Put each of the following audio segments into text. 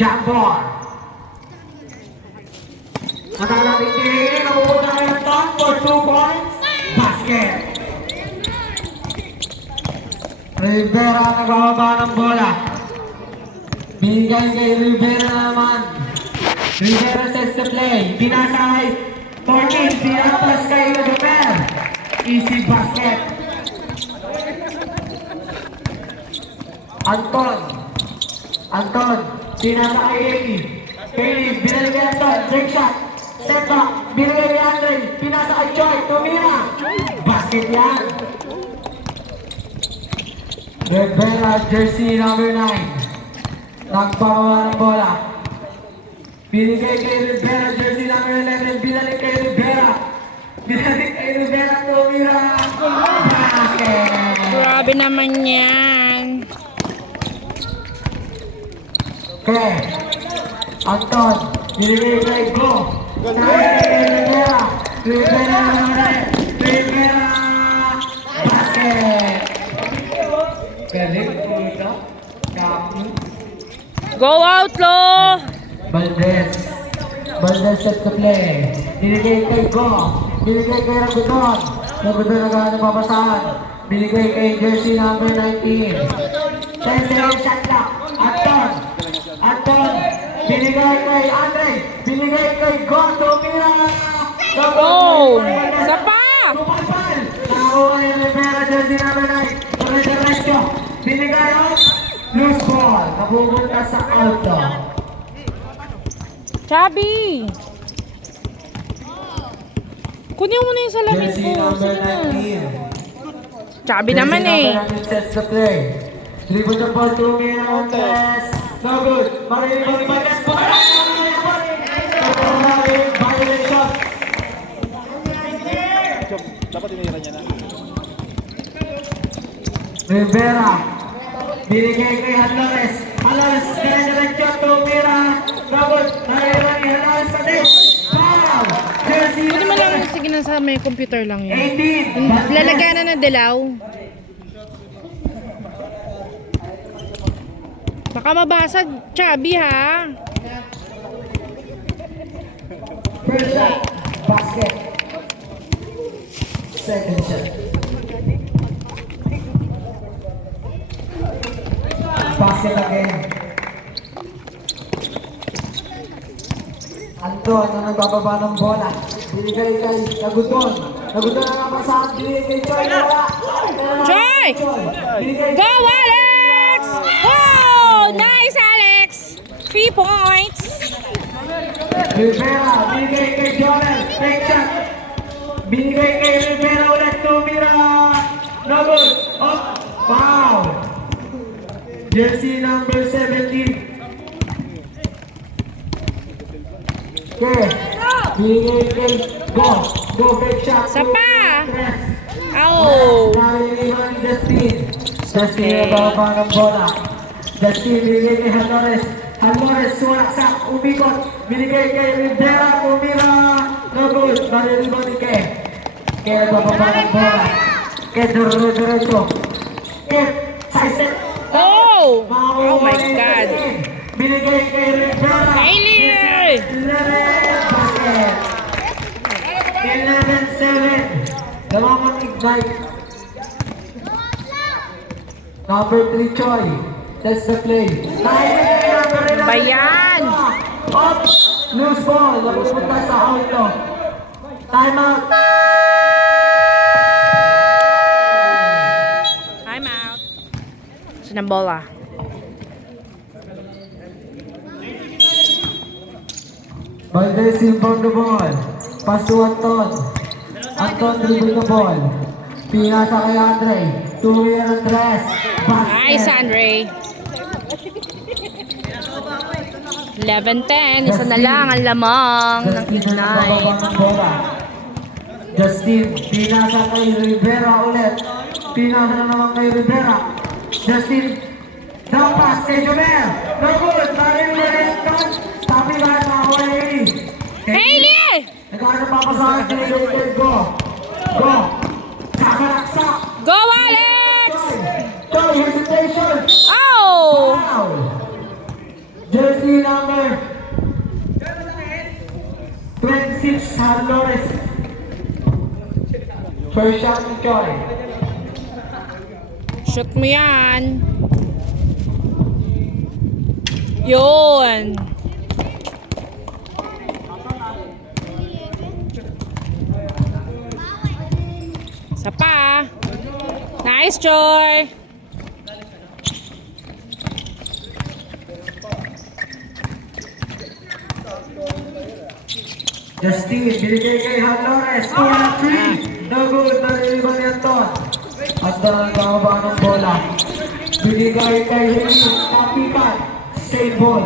Jambon. Matataping tingin, napupunta kayo ng top for 2 points. Basket. Rivera nagbababa ng bola. Binigay kay Rivera na naman. Rivera sets the play. Binasa kay Fortin. Pinapas kay Gomer. Easy basket. Anton. Binasa kay Katie. Katie, binalik kay Anton. Break shot. Step back. Binigay kay Andre. Binasa kay Choi. Tumira. Basket yan. Rivera, jersey number 9. Nagpapaba ng bola. Binigay kay Rivera, jersey number 11. Binalik kay Rivera. Tumira. Basket. Grabe naman yan. Okay. Anton. Binigay kay Go. Binigay kay Rivera. Rivera. Basket. Galing po ito. Go Outlaw! Valdez set to play. Binigay kay Go. Binigay kay Rabudon. Rabudon nagano papasahan. Binigay kay jersey number 19. 10 seconds shot clock. Anton. Binigay kay Andre. Binigay kay Go. Tumira. Go! Isa pa! Tupapal. Nakuha ni Rivera jersey number 9. Diretso. Binigay out. Loose ball. Napupunta sa outlaw. Chubby! Kunin mo na yung salamin Jersey ko. number Sige na. 19. Chubby naman eh. Sets the play. Dribble the ball to Mina Montes. No good. Marilyn Montes. Violation. Rivera. Binigay kay Halores. Halores. Diretso to Mira. No good. Marilyn Halores sa dish. Foul. Jersey Pwede mo lang, sige na sa may computer lang yun. 18. Lalagyan na ng dilaw. Baka mabasag, Chubby ha. First shot, basket. Second shot. Basket again. Anton na nagbababa ng bola. Binigay kay Naguton. Naguton na napasahan. Binigay kay Choi. Choi! Binigay Go Alex! Oh! Nice Alex! 3 points! Rivera. Binigay kay Joel. Take shot. Binigay kay Rivera ulit. Tumira. No good. Oh, foul. Jersey number 17. Okay. Binigay kay Go. Go back shot. Isa pa! Ow! Naliliwan ni Justin. Justin nababa ng bola. Justin binigay kay Halores. Halores sumaksak. Umikot. Binigay kay Rivera. Tumira. No good. Naliliwan ni Ke. Ke nababa ng bola. Ke diretso. Ke side step. Oh! Oh my God! Binigay kay Rivera. Kylie! 11 basket. 11-7. Dalawang ignite. Number 3 Choi. That's the play. Bayan! Up. Loose ball. Napupunta sa auto. Time out. Time out. Sinambola. Valdez inbound the ball. Pass to Anton. Anton dribble the ball. Pinasa kay Andre. Two-way ang dress. Nice, Andre. 11-10. Isa na lang ang lamang ng ignite. Justin, pinasa kay Rivera ulit. Pinasa na naman kay Rivera. Justin, down pass kay Jomer. No good. Marin Anton. Tapi ba nakakuha ni Hailey? Hailey! Nagkakaroon papasahan kay Go. Go. Sasalaksak. Go, Alex! Choi, hesitation. Oh! Foul. Jersey number Hallores. First shot ni Choi. Shoot mo yan. Yun. Isa pa. Nice, Joy. Justin, binigay kay Hallores. 2-3. No good. Naliliban ni Anton. Anton ang bababa ng bola. Binigay kay Henry. Kapitan. Save ball.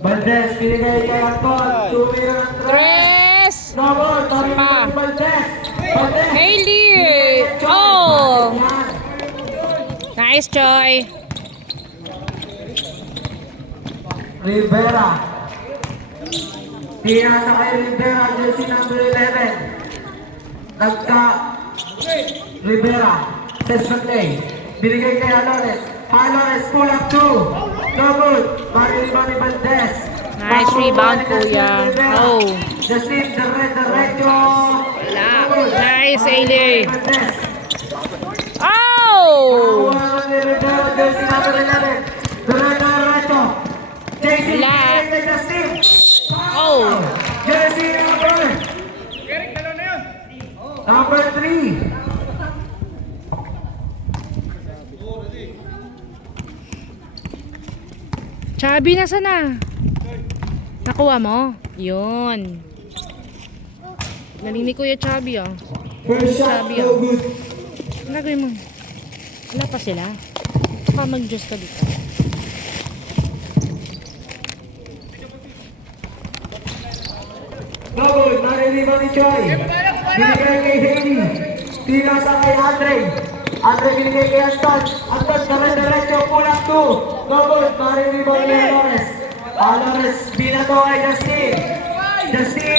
Valdez, binigay kay Anton. Tumira ng Tres. No good. Naliliban ni Valdez. Valdez. Hailey. Oh. Nice, Joy. Rivera. Pinasa kay Rivera, jersey number 11. Nagka Rivera. Test na play. Binigay kay Hallores. Hallores, pull up 2. No good. Mariliban ni Valdez. Nice rebound, kuya. Oh. Justin, diretso. Wala. Nice, Hailey. Valdez. Oh. Kuha ni Rivera, jersey number 11. Diretso. JC, Wala. binigay kay Justin. Oh. Jersey number 3. Chubby, nasa na? Nakuha mo? Yun. Galing ni Kuya Chubby, oh. First shot, Sabi, no good. Ano gawin mo? Wala pa sila. Baka mag-juice ka dito. No good. Nariliban ni Choi. Binigay kay Haley. Tinasa kay Andre. Andre binigay kay Anton. Anton, diretso, pull up 2. No good. Nariliban ni Hallores. Hallores, binato kay Justin. Justin!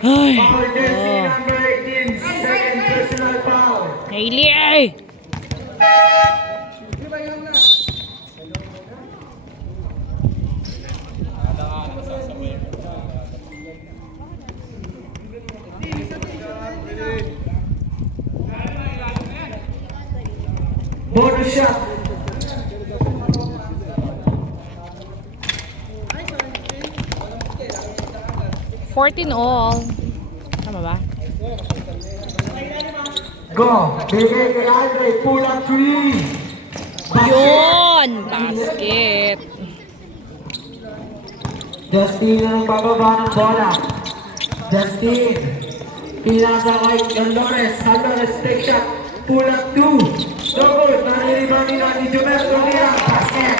Ay. Foul jersey number 18. Second personal foul. Hailey, ay! Bonus shot. $14 all. Tama ba? Go. Bigay kay Andre. Pull up 3. Yun! Basket. Justin ang bababa ng bola. Justin. Pinasa kay Hallores. Hallores take shot. Pull up 2. No good. Nariliban nila ni Jomer Tumira. Basket.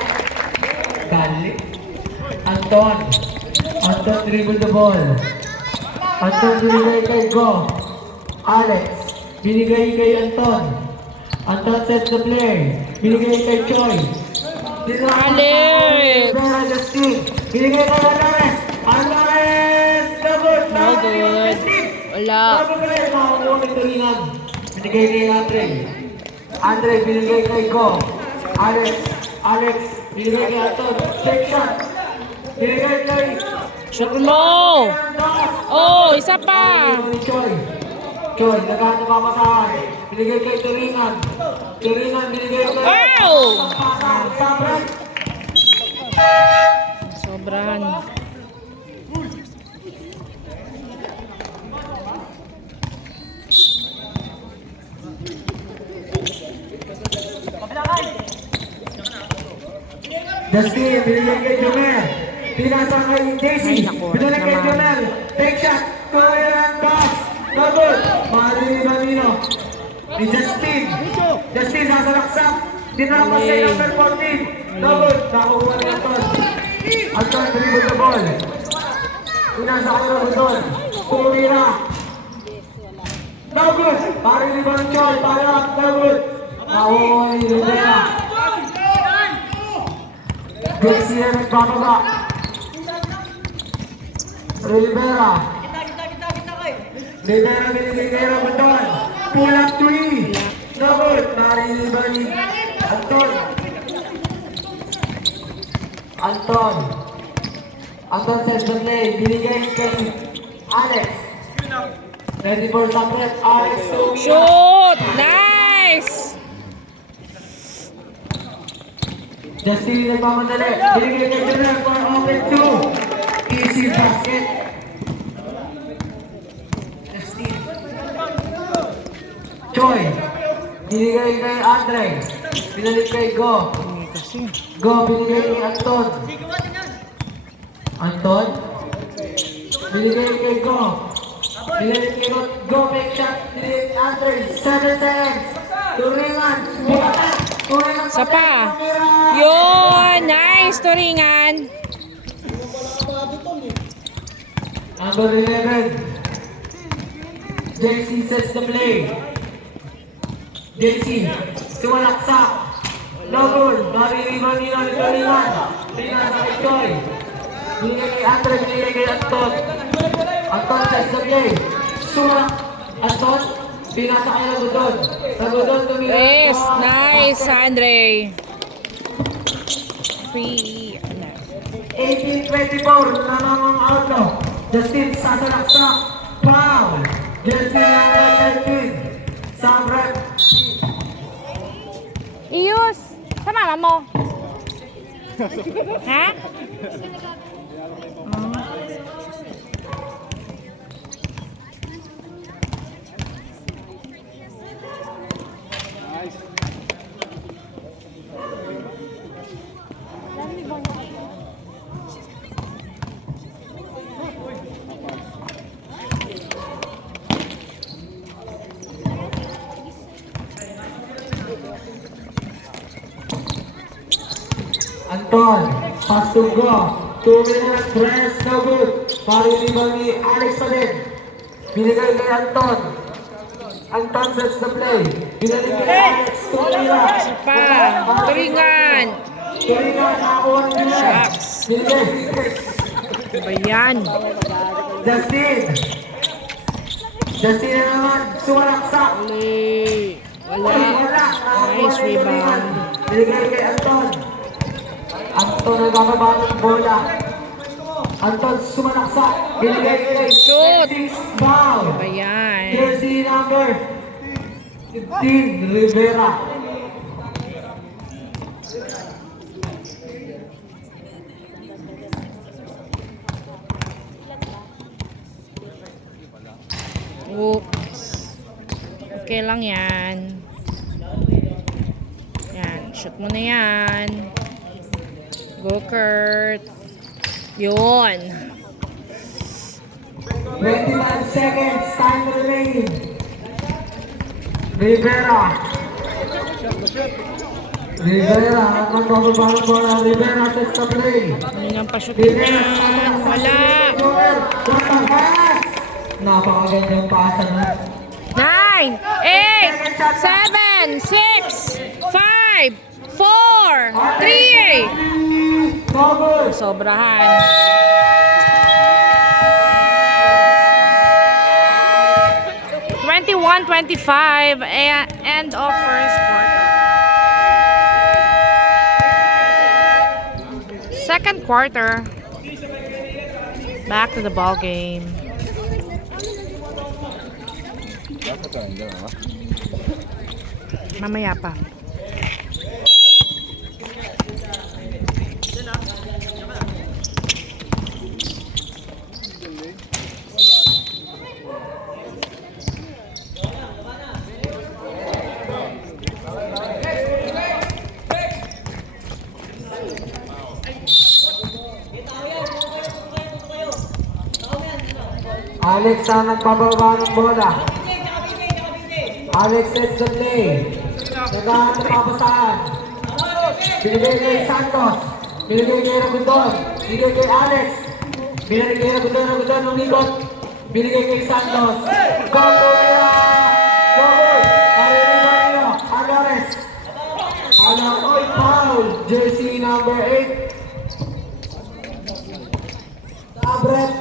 Balik. Anton. Anton dribble the ball. Anton binigay kay Go. Alex. Binigay kay Anton. Anton set the play. Binigay kay Choi. Alex. Rivera Justin. Binigay kay Hallores. Hallores. No good. No good. Wala. Binigay kay Andre. Andre binigay kay Go. Alex. Alex binigay kay Anton. Take shot. Binigay kay Shoot mo! Oh, isa pa! Choi. Choi, nagkano pamasahan. Binigay kay Turingan. Turingan binigay kay Wow! Sabret. Sobrahan. Justin, binigay kay Jomer. Pinasa kay JC. Ay, naku, Binigay kay naman. Jomer. Take shot. Kuya ang pass. No good. Mariliban nino. Ni Justin. Justin sasalaksak. Dinampas kay number 14. No good. Nakukuha ni Anton. Anton dribble the ball. Pinasa kay Rodon. Tumira. No good. Mariliban ni Chol. Para. No good. Nakukuha ni Rivera. Garcia nagbababa. Rivera. Rivera binigay kay Ramadan. Pull up 3. No good. Mariliban ni Anton. Anton. Anton says the play. Binigay kay Alex. Ready for Sabret. Alex to Shoot! Nice! Justin nagmamadali. Binigay kay Junior for open 2. Easy basket. Justin. Choi. Binigay kay Andre. Pinalik kay Go. Hindi kasi. Go, binigay kay Anton. Anton. Binigay kay Go. Binigay kay Go. Go, make shot. Binigay kay Andre. 7 seconds. Turingan. Bukatan. Turingan. Isa pa. Yun! Nice, Turingan. Number 11. JC sets the play. JC. Sumalaksak. No good. Maririman nila ni Turingan. Tingnan sa kay Joy. Binigay kay Andre. Binigay kay Anton. Anton sets the play. Sumalak. Anton. Pinasa kay Lagudon. Lagudon tumira. Yes, nice, Andre. 3. 18-24, namang outlaw. Justin sasalaksak. Foul. Justin number 13. Sabret. Iyus! Sa mama mo? Ha? Anton, pass to Go. 2-minute press, no good. Pariliban ni Alex pa din. Binigay kay Anton. Anton sets the play. Binigay kay Alex. Tumira. Pa! Turingan! Turingan, nakakuha nila. Shucks. Binigay. Ano ba yan? Justin. Justin na naman. Sumalaksak. Uli. Wala. Wala. Nice rebound. Binigay kay Anton. Anton nagbababa ng bola. Anton sumalaksak. Binigay kay Shoot. 6 foul. Ano ba yan? Jersey number 15, Rivera. Oops. Okay lang yan. Yan. Shoot mo na yan. Go, Kurt. Yun. 25 seconds, time remaining. Rivera. Rivera, ang magbababa ng bola. Rivera sets the play. Ano nga pa shoot Rivera, niya? sumalaksak. Wala. What the heck? Napakagandang pasa na. 9, 8, 7, 6, 5, 4, 3. Cover. Sobrahan. (21-25) end of first quarter. Second quarter. Back to the ball game. Mamaya pa. Alex ang nagpababa ng bola. Alex sets the play. Nagahan ng papasahan. Binigay kay Santos. Binigay kay Ragundon. Binigay kay Alex. Binigay kay Ragundon ng likod. Binigay kay Santos. Goal! Goal! Maririman niyo. Alvarez. Oy, foul. Jersey number 8. Sabret.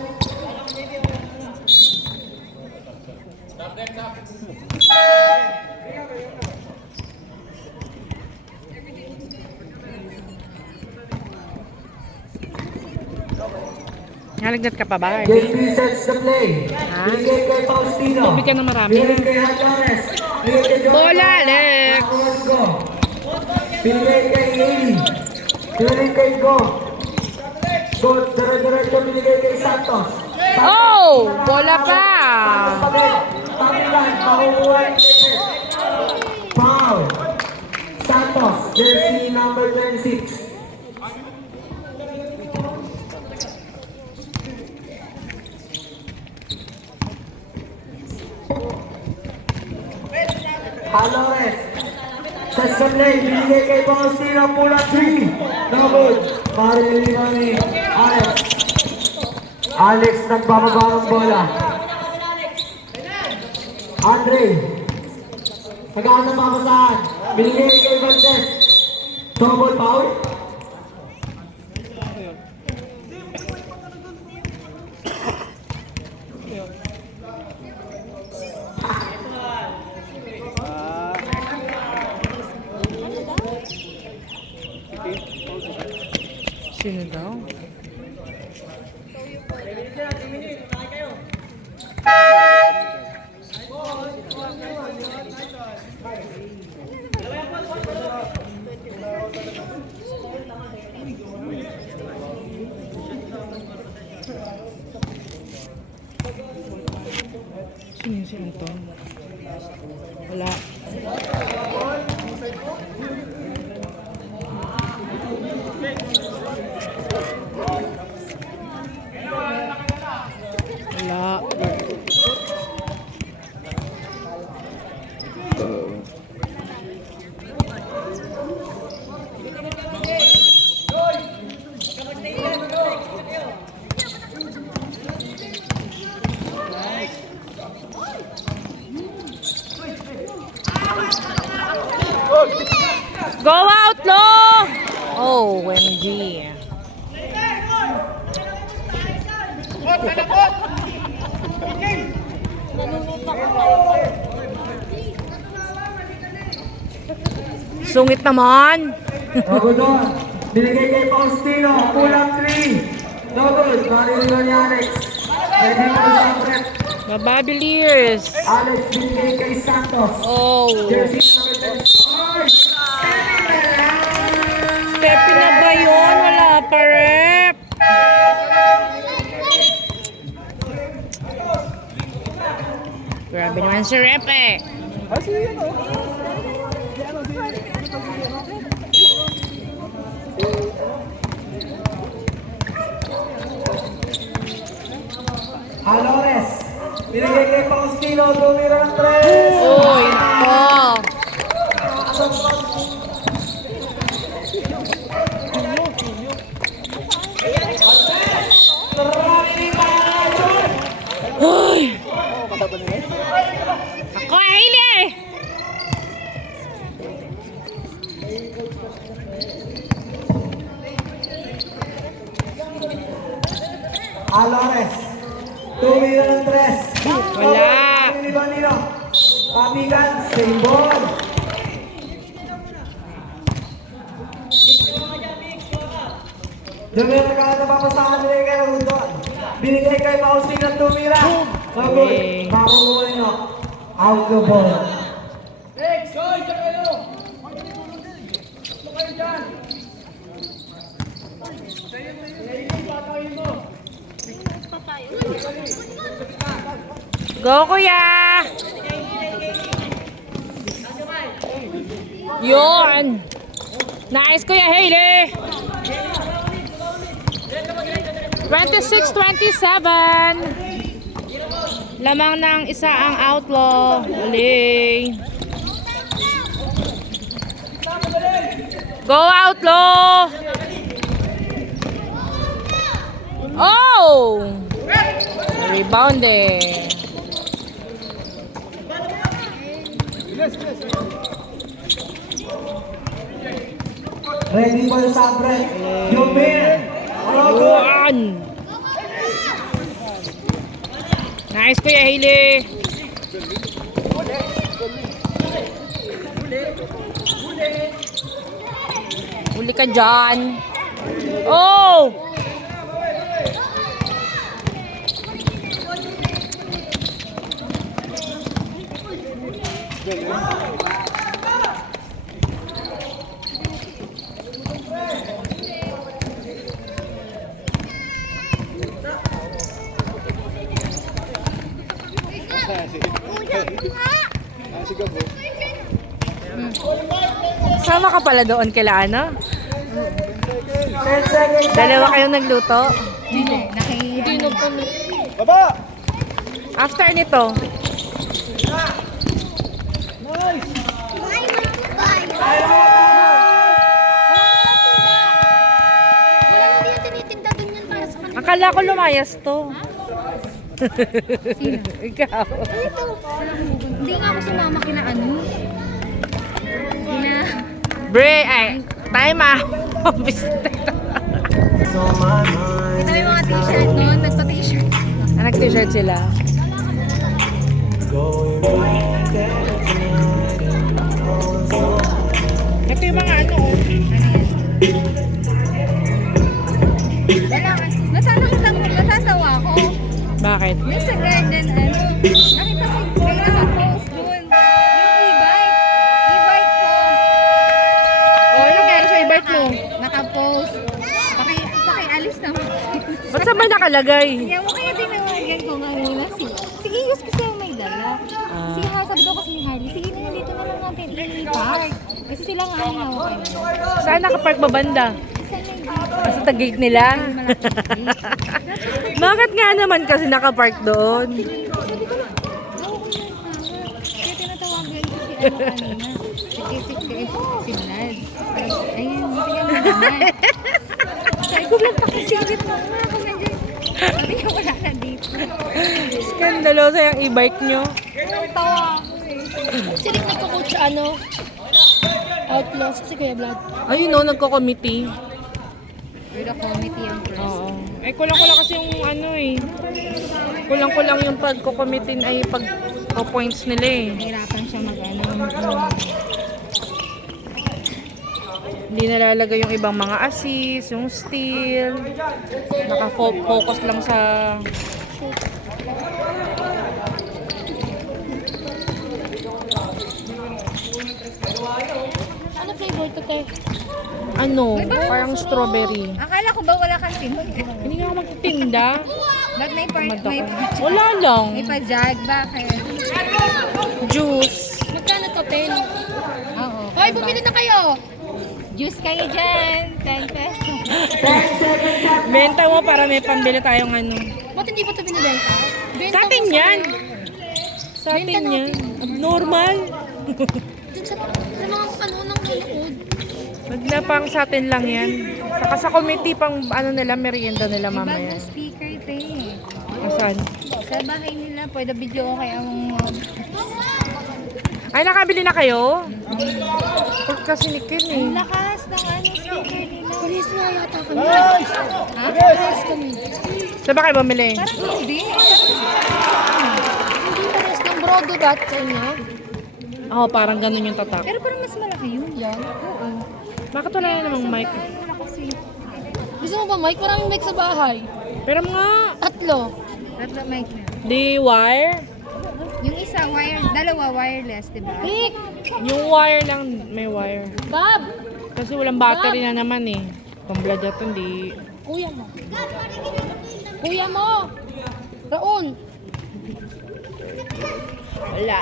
Nalagnat ka pa ba? JP sets the play. Ha? Binigay kay Faustino. Tubig ka na marami. Binigay kay Hallores. Binigay kay Jordan. Bola, Alex. Go. Binigay kay Amy. Binigay kay Go. Go, dire-diretso binigay kay Santos. Oh! Bola pa! Pamilan, makukuha ni David. Foul. Santos, jersey number 26. Alores. Sa play, binigay kay Faustino, pula 3. No good. Marilima ni Alex. Alex nagbababa ng bola. Andre. Nagkaan ng papasahan. Binigay kay Valdez. Double foul. Sino daw? Sino si Anton? Wala. Wala. Go out, Lo! Oh, MG. Sungit naman. Bago doon. Binigay kay Faustino, kulang 3. No good. Marilima ni Alex. Ready mo sa threat. Mababilis. Alex binigay kay Santos. Oh. Jersey number 10. Oy! Pepe na ba yun? Wala pa, rep. Grabe naman si rep eh. Alores. Binigay kay Faustino, tumira ng 3. Uy, nako. Uy. Ako, Hailey. Alores. Tumira ng 3. Wala. Pabigan, same ball. Dumira ka na papasahan nila kay Rudon. Binigay kay Faustino ng tumira. No good. Okay. Makukuha nyo. Out the ball. Go, kuya. Yun. Nice, kuya Hailey. 26-27. Lamang ng isa ang outlaw. Uli. Go, outlaw. Oh! Rebounding. Ready for the sub-break. Jumir. One. Nice, kuya Hailey. Huli ka dyan. Oh! Sama ka pala doon kila ano? 10 seconds. Dalawa kayong nagluto? Baba! After nito, Walang hindi yung tinitinda dun yan para sa kanila. akala ko lumayas to. Ikaw. Ito. Hindi nga ako sumama kina ano. Kina... Bre, ay, time out. Ito yung mga t-shirt noon. Nagpa-t-shirt. Nag-t-shirt sila. Ito yung mga ano. Natatawa ako. Bakit? Yung sa garden, ano, nakita ko may naka-post dun. Yung e-bike. E-bike ko. Oh, ano nangyari sa e-bike mo? Naka-post. Pakialis naman. Ba't saan ba nakalagay? Kaya mo kaya tinawagan ko nga muna si Iyos kasi ang may dala. Kasi nga sabi daw kasi ni Harley, sige na dito na lang natin i-park. Kasi sila nga ang hawakan mo. Saan nakapark ba banda? Isa na yung Sa tagig nila? Bakit nga naman kasi nakapark doon? kaya tinatawagan ko si ano kanina. Si Vlad. Ayun, hindi ka naman. Sabi ko, Vlad, pakisilip mo nga ako nandiyan. Sabi niya, wala na dito. Skandalosa yung e-bike nyo. Tawa ako eh. Silip nagko-coach ano? Outlaws kasi Kuya Vlad. Ayun o, nagko-committee. With the committee and press. Oo. Eh, kulang-kulang kasi yung ano eh. Kulang-kulang yung pagko-committee ay pag-points nila eh. Nahirapan siya mag-ano. Hindi nalalagay yung ibang mga assist, yung steal. Naka-focus lang sa... Ano flavor to, te? Ano, parang strawberry. Akala ko ba wala kang tinda? Hindi nga ako magtitinda. Ba't may Wala lang. pa-jag? Bakit? Juice. Magkano to, 10? Oo. Hoy, bumili na kayo! Juice kayo dyan. 10 pesos. 10 seconds up. Benta mo para may pambili tayong ano. Ba't hindi ba ito binibenta? Sa atin yan. Sa atin yan. Abnormal. Dun sa mga ano nang nanonood. Maglapang sa atin lang yan. Saka sa committee pang ano nila, merienda nila mamaya. Bagong speaker, te. Asan? Sa bahay nila, pwede video ko kaya ang... Ay, nakabili na kayo? Huwag kasi ni Ken eh. Lakas ng ano speaker nila. Paris nga yata kami. Ha? Paris kami. Saan ba kayo bumili? Parang hindi. Hindi pares ng brodo dot sa inyo. Oo, parang ganun yung tatak. Pero parang mas malaki yun. Yan? Oo. Bakit wala na namang mic? Wala kasi. Gusto mo ba mic? Maraming mic sa bahay. Pero mga, Tatlo mic na. di wire? Yung isa, dalawa wireless, di ba? Rick! Yung wire lang, may wire. Bob! Kasi walang battery na naman eh. Pamblad na hindi. Kuya mo. Kuya mo! Raul! Wala.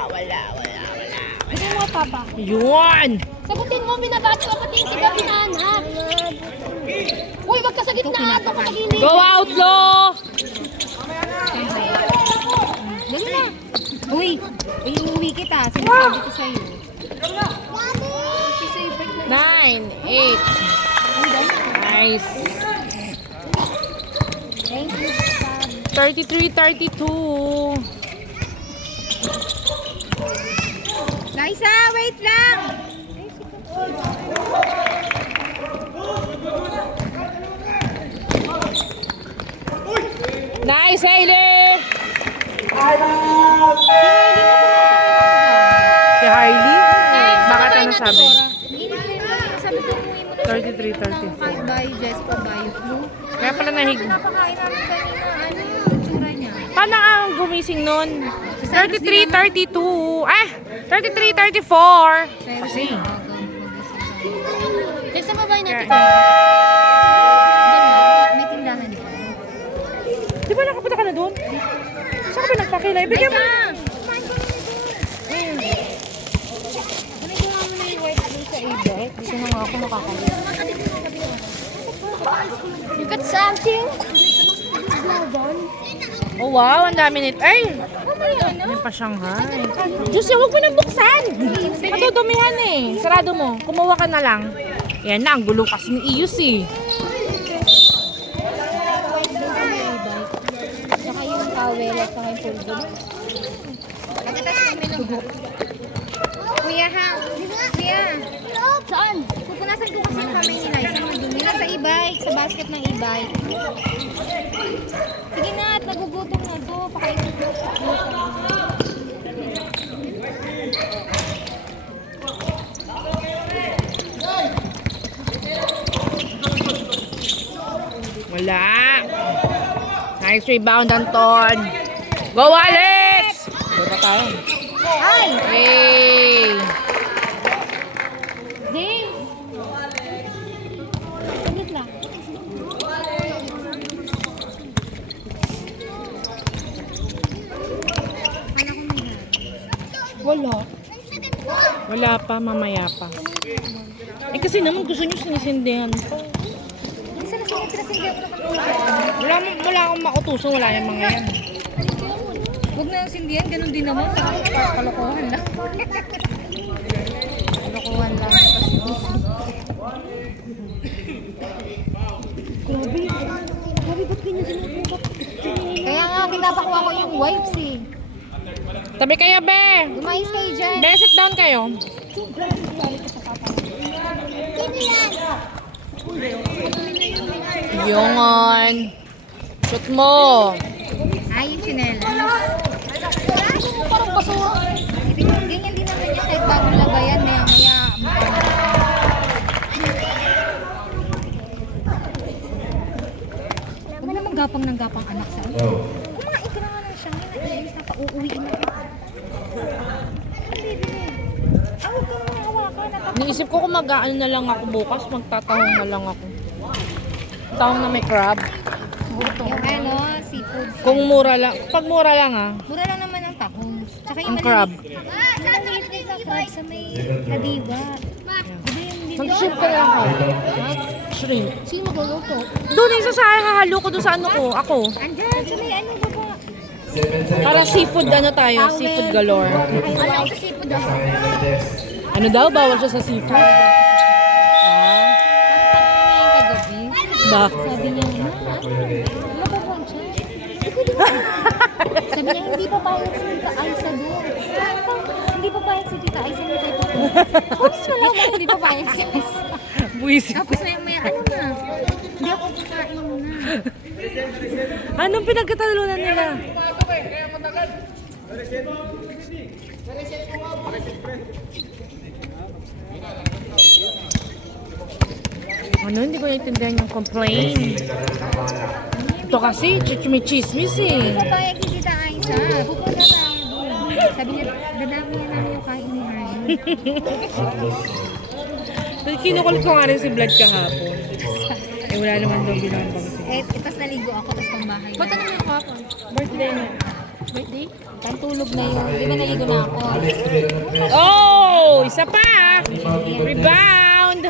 Gusto mo, Papa? Yun! Sagutin mo, binabati ko pati yung tiga pinanak. Uy, wag ka sa gitna. Wag ka sa gilid. Go outlaw! Dali na. Uy, iuwi kita. Sinasabi ko sa'yo. 9, 8. Nice. Thank you, Bob. 33, 32. Liza, wait lang! Nice, Hailey! Time out. Si Hailey? Bakit ano sabi? Sabi ko, umuwi mo na 33, 34. by Jessica by Flu. Kaya pala nahig. Napakain namin kanina, ano yung tsura niya? Paano ang gumising nun? 33, 32. Ah! 33, 34. Kasi. Kasi sa babae natin. Diyan lang. May tindahan dito. Di ba nakapunta ka na doon? Saan ka ba nagpakilay? Bigyan mo. Nagawa mo na yung white doon sa e-bike. Dito na nga ako nakakalimutan. You got something? Oh wow, ang dami nito. Ay! May pa Shanghai. Diyos, huwag mo nang buksan. Matudumihan eh. Sarado mo. Kumuha ka na lang. Yan na, ang gulo kasi ni Iyus eh. Saka yung towel at saka yung pulbo. Kuya ha? Kuya? Saan? Pupunasan ko kasi yung kamay ni Liza. Madumi na sa e-bike, sa basket ng e-bike. Sige na, at nagugutom na to. Pakainin ko. Wala. Nice rebound, Anton. Go, Alex! Go pa tayo. Ay! Hey! Dave! Saglit lang. Kala ko may Wala. Wala pa, mamaya pa. Eh kasi naman gusto nyo sinisindihan pa. Isa na siya pinasindi ako nakakita. Wala akong makutusan, wala yung mga yan. Huwag na yung sindihan, ganun din naman. Kalokohan lang. Kalokohan lang. Kaya nga, pinapakuha ko yung wipes eh. Tabi kayo, be! Lumayos kayo dyan. Be, sit down kayo. Yungon. Shoot mo. Ay, yung chinelas. Parang basura. Ganyan din naman yan kahit bagong labayan. Maya-maya. Huwag naman gapang ng gapang anak sa iyo. Kumain ka na nga ng siyang naiinis na pauuwiin na. Hindi, hindi. Ah, huwag ka naman hawakan. Niisip ko kung mag-ano na lang ako bukas, magtatahong na lang ako. Tahong na may crab. Yung ano, seafood. Kung mura lang, pag mura lang ah. Mura lang naman ang tahong. Tsaka yung Ang crab. maliit na crab sa may kadiba. Diba yung hindi Mag-shrimp ka lang ako. Shrimp. Sino ko luto? Doon isa sa hahalo ko doon sa ano ko, ako. Andyan, sa may ano ba ba? Para seafood ano tayo, seafood galore. Ay, wala ko sa seafood ako. Ano daw, bawal siya sa seafood. Ngayong kagabi, Bakit? sabi niya, mababang siya. Sabi niya, hindi pa payag si Tita Aiza doon. Hindi pa payag si Tita Aiza ni Tita Aiza. Tapos wala mo, hindi pa payag si Aiza. Buwisit. Tapos maya, ano na? Hindi ako kakain na. Anong pinagkatalunan nila? Ano, hindi ko naintindihan yung complaint. Ito kasi, chismis Hindi eh. pa payag si Tita Aiza. Pupunta tayo doon. Sabi niya, dadami niya namin yung kain ni Ryan. Kinukulit ko nga rin si Vlad kahapon. Eh, wala naman daw binambang siya. Eh, tapos naligo ako, tapos pambahay na. Ba't ano yung kapon? Birthday na. Birthday? Pantulog na yun. Di ba naligo na ako? Oh! Isa pa! Rebound!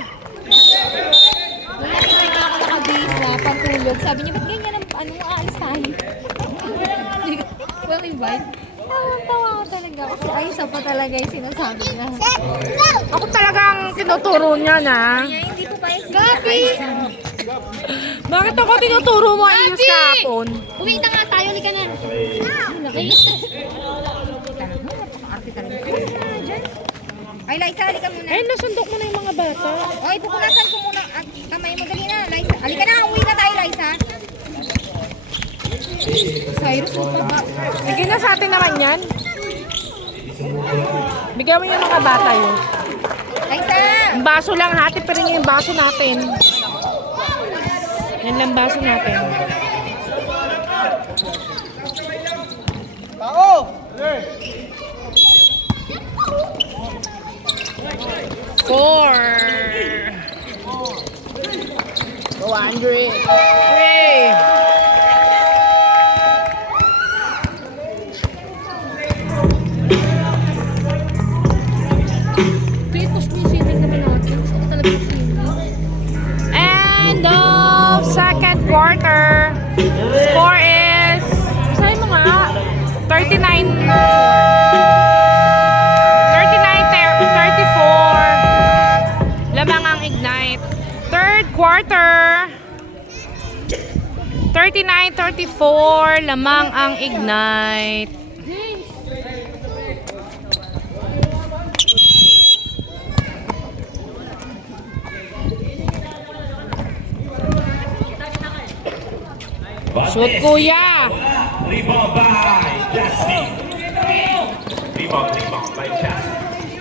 Nung nakikita ako nakabase na, pantulog. Sabi niya, ba't ganyan ang ano, aalis tayo? Well, invite. Tawa ko talaga. Kasi ayos pa talaga yung sinasabi niya. Ako talagang tinuturo niya na. Kaya hindi po pa yung Gabi! Bakit ako tinuturo mo ayos kahapon? Uwi na nga tayo, lika na. Laki. Napaka-arte talaga. Ay, Liza, halika muna. Eh, nasundok mo na yung mga bata. Oy, pupunasan ko muna. Kamay mo, dali na, Liza. Halika na, uwi na tayo, Liza. Cyrus, pa ba? Bigyan na sa atin naman yan. Bigyan mo yung mga bata yun. Liza! Ang baso lang, hati pa rin yung baso natin. Yan lang baso natin. Tao! score. 203. Kaya push mo yung swimming naman natin. Gusto ko talaga yung swimming. End of second quarter. Score is, sabi mo nga, 34. Lamang ang Ignite. Third quarter. 39-34. Lamang ang Ignite. Shoot, kuya. Rebound by Jasmine. Rebound by Jasmine.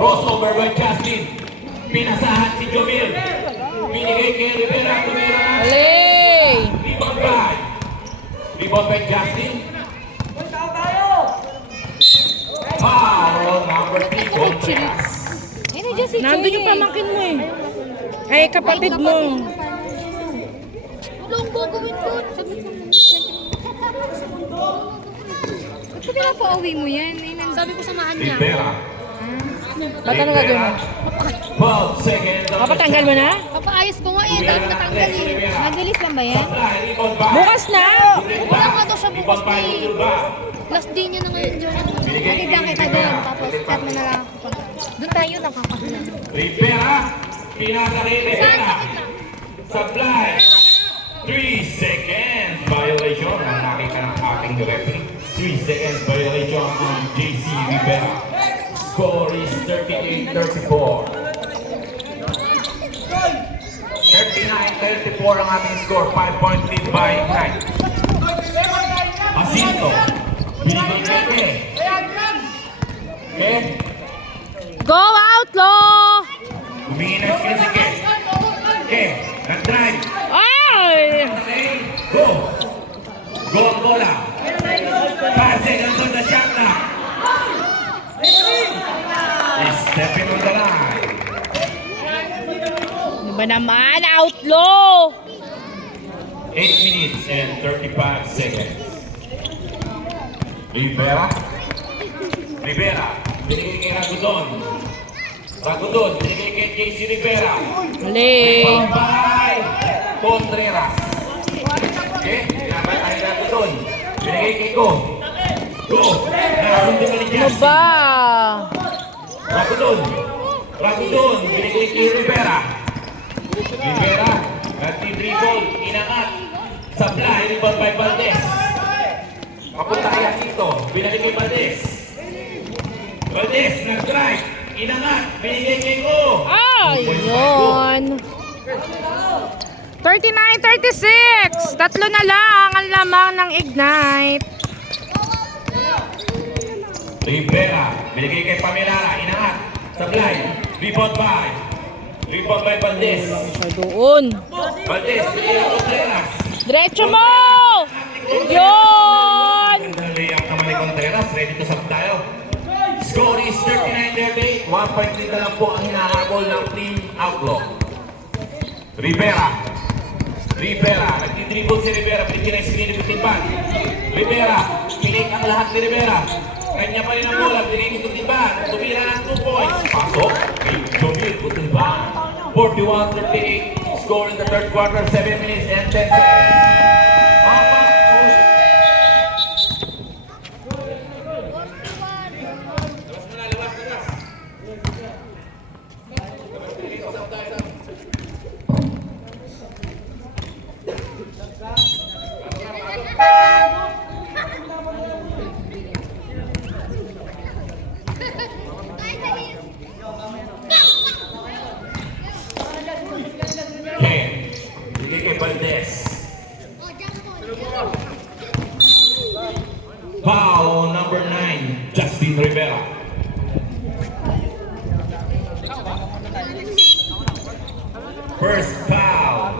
Crossover by Jasmine. Pinasahan si Jomil. Binigay kay Rivera. Alay. Rebound by Jasmine. Foul number 3 Contreras. Ayun na dyan si Nandun yung Jay. pamangkin mo eh. Ay, kapatid mo. Walang gagawin doon. Sabi ko, ba't ko pinapauwi mo yan? Sabi ko samahan niya. Rivera. Ba't ano gagawin mo? 12 seconds. Papatanggal mo na? Papaayos ko nga eh. Dahil natanggal eh. Mabilis lang ba yan? Rebound by. Bukas na! Wala nga daw siya bukas Rebound by eh. Silva. Last day niya na ngayon dyan. Hatid lang kita doon. Tapos chat mo na lang ako. Doon tayo nakakahala. Rivera. Pinasa kay Rivera. Supply. 3 seconds violation. Ang nakita ng ating referee. 3 seconds violation on JC Rivera. Score is 38-34. 39-34 ang ating score. 5-point lead by Ignite. Jacinto. Binigay kay Ken. Ken. Go outlaw! Humingi ng skill si Ken. Ken. Nag-drive. Ay! Go! Go ang bola! 5 seconds on the shot clock! He's stepping on the line. Ano ba naman? Outlaw! 8 minutes and 35 seconds. Rivera. Rivera. Binigay kay Ragudon. Ragudon. Binigay kay JC Rivera. Mali. By Contreras. Okay? Pinapatay na ito doon. Binigay kay Go. Go! Nakasunod ka ni Ano Jasmine. ba? Ragudon. Ragudon. Binigay kay Rivera. Rivera. Nagti-dribble. Inangat. Supply. Rebound by Valdez. Papunta kay Jacinto. Binigay kay Valdez. Valdez. Nag-drive. Inangat. Binigay kay Go. Ay, yun. 39-36. Tatlo na lang ang lamang ng Ignite. Rivera, binigay kay Pamilara, inangat, supply, rebound by Valdez. Siya doon. Valdez, binigay kay Contreras. Diretso mo! Yun! Gandang layup naman ni Contreras, ready to sub tayo. Score is 39-38, 1 point lead na lang po ang hinahabol ng Team Outlaw. Rivera, nagtidribble si Rivera, pinigyan ng screen ni Kutiban. Rivera, pinig ang lahat ni Rivera. Kanya pa rin ang bola, pinigyan ni Kutiban. Tumira ng 2 points. Pasok, kay Jomil Kutiban. 41-38, score in the third quarter, 7 minutes and 10 seconds. Ken, bigay kay Valdez. Foul number 9, Justin Rivera. First foul.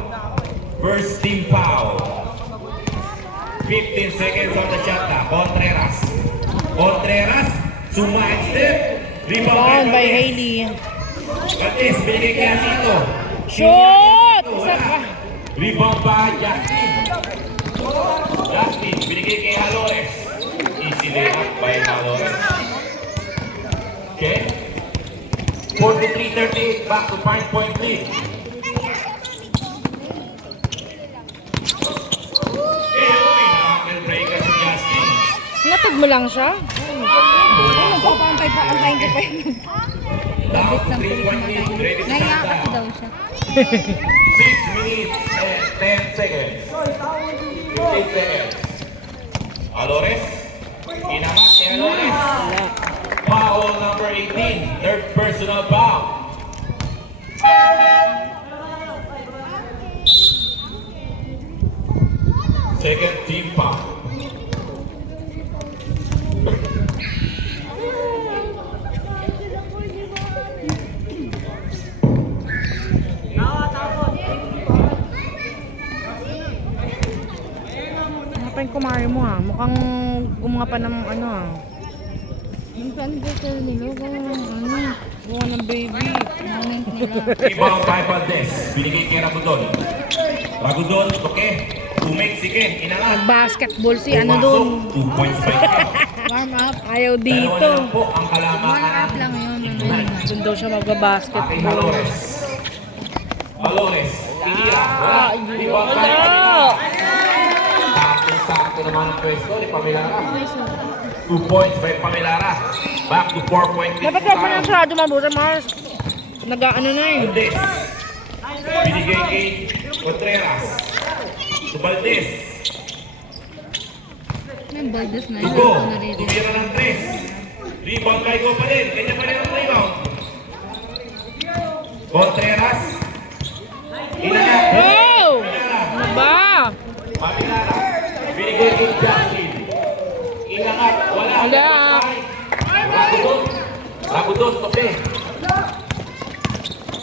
First team foul. 15 seconds on the shot clock. Contreras, suma and step. Rebound by Valdez. Hailey. Valdez, binigay kay Jacinto. Shoot! Isa pa. Rebound by Justin. Justin, binigay kay Halores. Easy layup by Halores. Okay. 43-38, back to 5-point lead. Breaker si Justin. Natag mo lang siya. Nagpapantay pa, antayin ko pa yun. Down to 3-point lead. Ready to Naiya stand kasi down. daw siya. 6 minutes and 10 seconds. 15 seconds. Alores. Inamat kay Alores. Foul number 18. Third personal foul. Second team foul. Ano pa yung kumari mo ha? Mukhang gumawa pa ng ano ha. Yung canvasser nila, kung ano, Gumawa ng baby. moment nila. Rebound by Valdez. Binigay kay Ragudon. Ragudon, okay. Umake si Ken. Inangat. Basketball si ano dun. 2 points by Ken. Warm up. Ayaw Dalawa na dito. lang po ang Warm kalamangan. up lang yun. Ano. Dun daw siya Aking magbabasketball. Halores. Halores. Tinira. Wala. Rebound by Wala! Pamilara. Sakto naman ang pwesto ni Pamilara. 2 points by Pamilara. Back to 4-point lead. Dapat ka pa lang sarado mabuti, Mars. Nag-ano na eh. Valdez. Binigay kay Contreras. To Valdez. May baldas na yun. Dugo. Ako naririnig. Tumira ng 3. Rebound kay Go pa din. Kanya pa rin ang rebound. Contreras. Inangat. Oh! Pamilara. Ano ba? Pamilara. Binigay kay Justin. Inangat. Wala. Wala. Ragudon. Ragudon. Tope.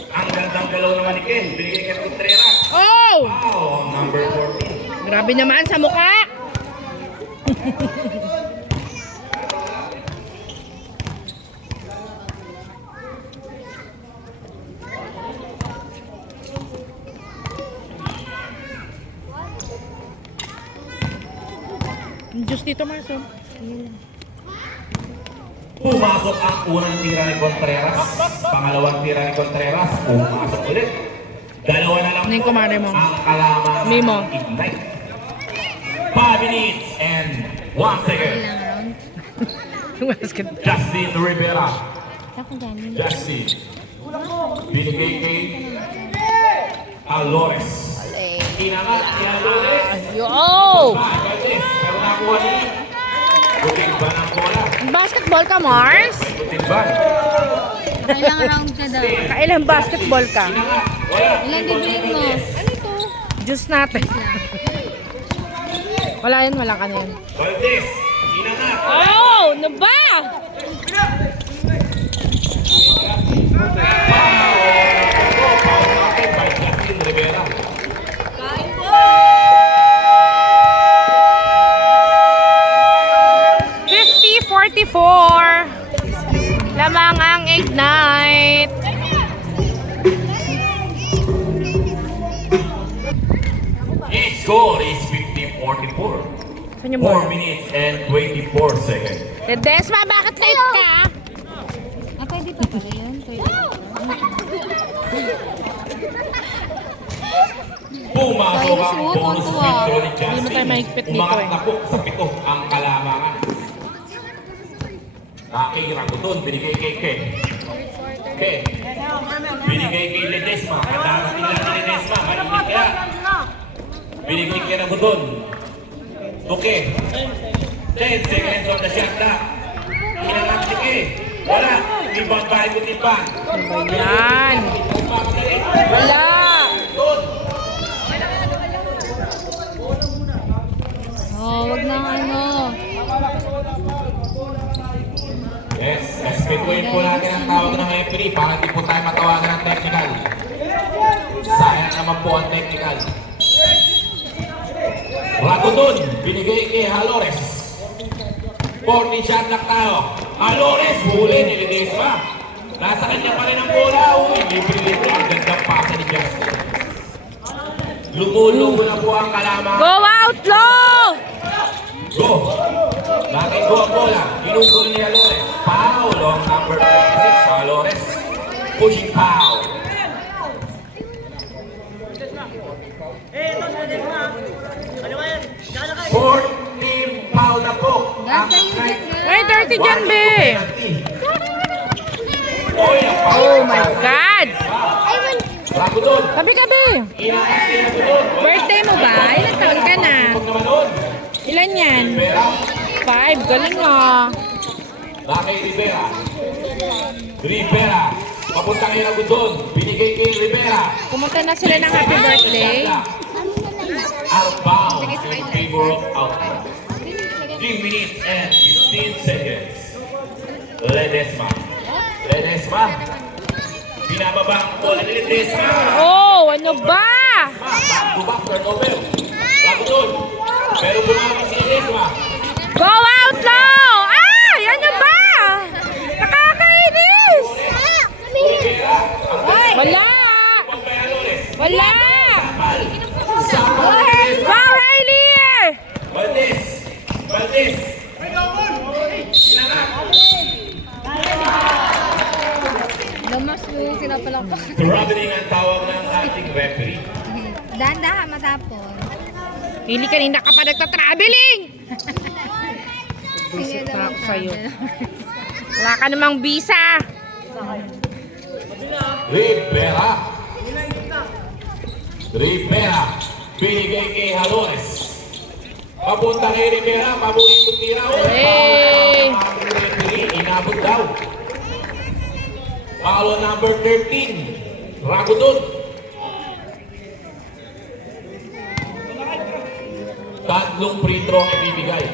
Ang gandang galaw naman ni Ken. Binigay kay Contreras. Oh! Wow. Number 14. Grabe naman sa mukha. Diyos dito, Mars. Oh. Pumasok ang unang tira ni Contreras. Pangalawang tira ni Contreras. Pumasok ulit. Dalawa na lang Ano yung kumare mo? ang kalamangan Mimo. ng Ignite. 5 minutes and 1 second. Ilang round. Basketball. Justin Rivera. Ako galing. Justin. Binigay kay Alores. Inangat ni Alores. Yo! Valdez. Pero nakuha ni Buting ba ng bola? Basketball ka, Mars? Buting ba? Ilang round ka daw. Kailan basketball ka? Inangat. Wala. Ilang bibili mo? Ano ito? Diyos natin. Wala yun, wala ka na yun. Valdez. Inangat. Oh! Ano ba? Foul natin by Justin Rivera. Lamang ang Ignite. His score is 15-44. Saan yung 4 bola? minutes and 24 seconds. Desma, bakit late ka? Ah, pwede pa pala yun. Pwede pa. Pumasok ang Ayos, bonus tuwa. free throw ni Hindi mo Justin. tayo mahigpit dito Umangat eh. na po sa 7 ang kalamangan. Aking Ragudon, binigay kay Ken. Ken. Binigay kay Ledesma. Kadarating lang ni Ledesma. Mainit kaya. Binigay kay Ragudon. Okay. 10 seconds on the shot clock. Inangat ni Ken. Wala. Ibang balik ko tipan. Ano ba yan? Wala! Oh, wag na ano. Yes, respetuhin po natin ang tawag ng referee para di po tayo matawagan ng technical. Sayang naman po ang technical. Ragudon, binigay kay Halores. 40 shot lang tayo. Halores, huli ni Ledesma. Nasa kanya pa rin ang bola. Uy, libre-libre. Ang gandang pasa ni Justin. Lumulungo na po ang kalamangan. Go Outlaw! Go! Bakit go ang bola? Ginugulo ni Alores. Foul on number 36. Alores. Pushing foul. Fourth team foul na po. Gasa yun dyan, girl. Ay, dirty dyan, be. Oh my God! Bago doon. Tabi ka, be. Birthday mo ba? Ilan taon ka na? Ilan yan? 5. Galing ah. Lakay Rivera. Rivera. Papuntang Irago doon. Binigay kay Rivera. Pumunta na sila ng happy birthday. Outbound in favor of outbound. 3 minutes and 15 seconds. Ledesma. Ledesma. Binababa ang bola ni Ledesma. Oh, ano ba? Back to back turnover. Bago doon. Pero bumaba si Ledesma. Go Outlaw! Ay, ano ba? Nakakainis! Rivera. Ang Wala! kay Alores. Wala! Sapa ni Ledesma. Go Riley! Valdez. Valdez. Lamas mo yung sinapalakpak. Traveling ang tawag ng ating referee. Dahan-dahan matapon. Hindi kanina ka pa nagtatraveling! Sige pa daw ako sa'yo. Wala ka namang visa! Rivera. Rivera. Binigay kay Alores. Papunta kay Rivera. Paborito tira. Hey! Ang ating referee. Inabot daw. Foul on number 13. Ragudon. Tatlong free throw ang ibibigay.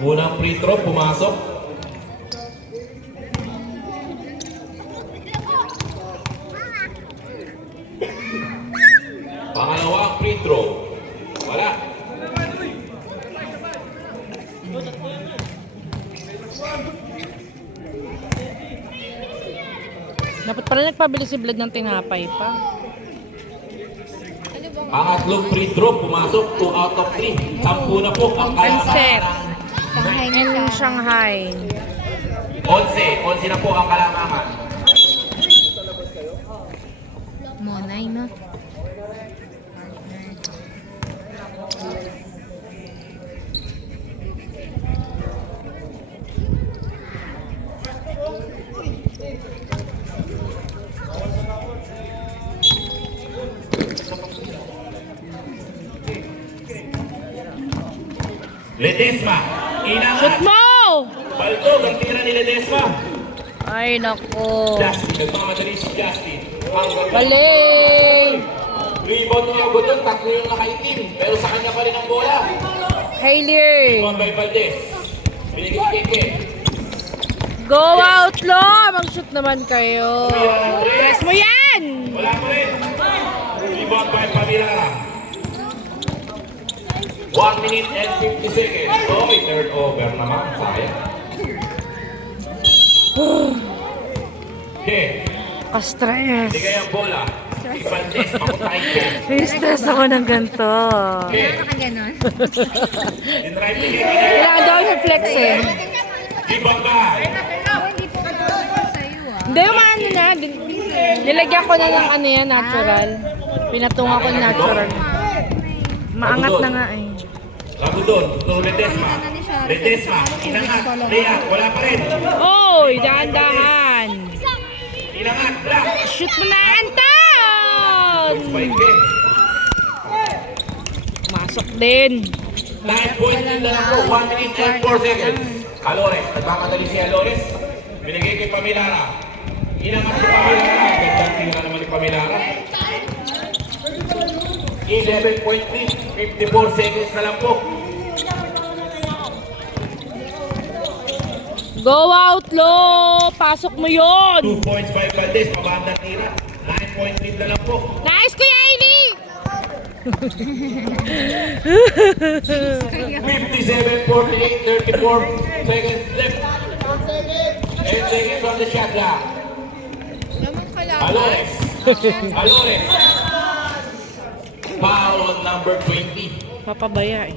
Unang free throw, pumasok. Pangalawang free throw. Wala. Dapat pala nagpabili si Vlad ng tinapay pa. Pangatlong free throw, pumasok. 2 out of 3. 10 na po ang Panset. Shanghai na And siya. Shanghai. 11 na po ang kalamangan. Monay, no? Ledesma. Shoot Inangat. mo! Baltog ang tira ni Ledesma. Ay, nako. Justin. Nagmamadali si Justin. Galing! Rebound ni Agudon. Tatlo yung nakaitim. Pero sa kanya pa rin ang bola. Hailey! Juan by Valdez. Binigay kay Keke. Go Outlaw! Mag-shoot naman kayo. Tira ng tres. Press mo yan! Wala pa rin. Rebound by Pamirara. 1 minute and 50 seconds. Okay, third over naman. Sayang. Okay. Ka-stress. Bigay ang bola. Si Valdez. Papunta kay Keke. Stress ako ng ganito. Okay. Ano ka ganon? Dinrive ni Keke. Kailangan daw yung flex eh. Rebound ba? Hindi po ako sa'yo, ah. Hindi, umano na. Nilagyan ko na ng ano yan, natural. Pinatunga ko ng natural. Maangat na nga eh. Ragudon. Tuturo Ledesma. Ledesma. Inangat. Lea. Wala pa rin. Oy, dahan-dahan. Inangat. Black. Shoot mo na, Anton! Spike din. Masok din. 9 points din na lang po. 1 minute and 4 seconds. Alores. Nagmamadali si Alores. Binigay kay Pamilara. Inangat si Pamilara. Gandang tira naman ni Pamilara. 11.3. 54 seconds na lang po. Go Outlaw! Pasok mo yon. 2 points by Valdez. Mabandang tira. 9 point lead na lang po. Nice, Kuya Ailey! 57, 48, 34 seconds left. 8 seconds on the shot clock. Naman kalaban. Alores. Alores. Foul on number 20. Papabaya eh.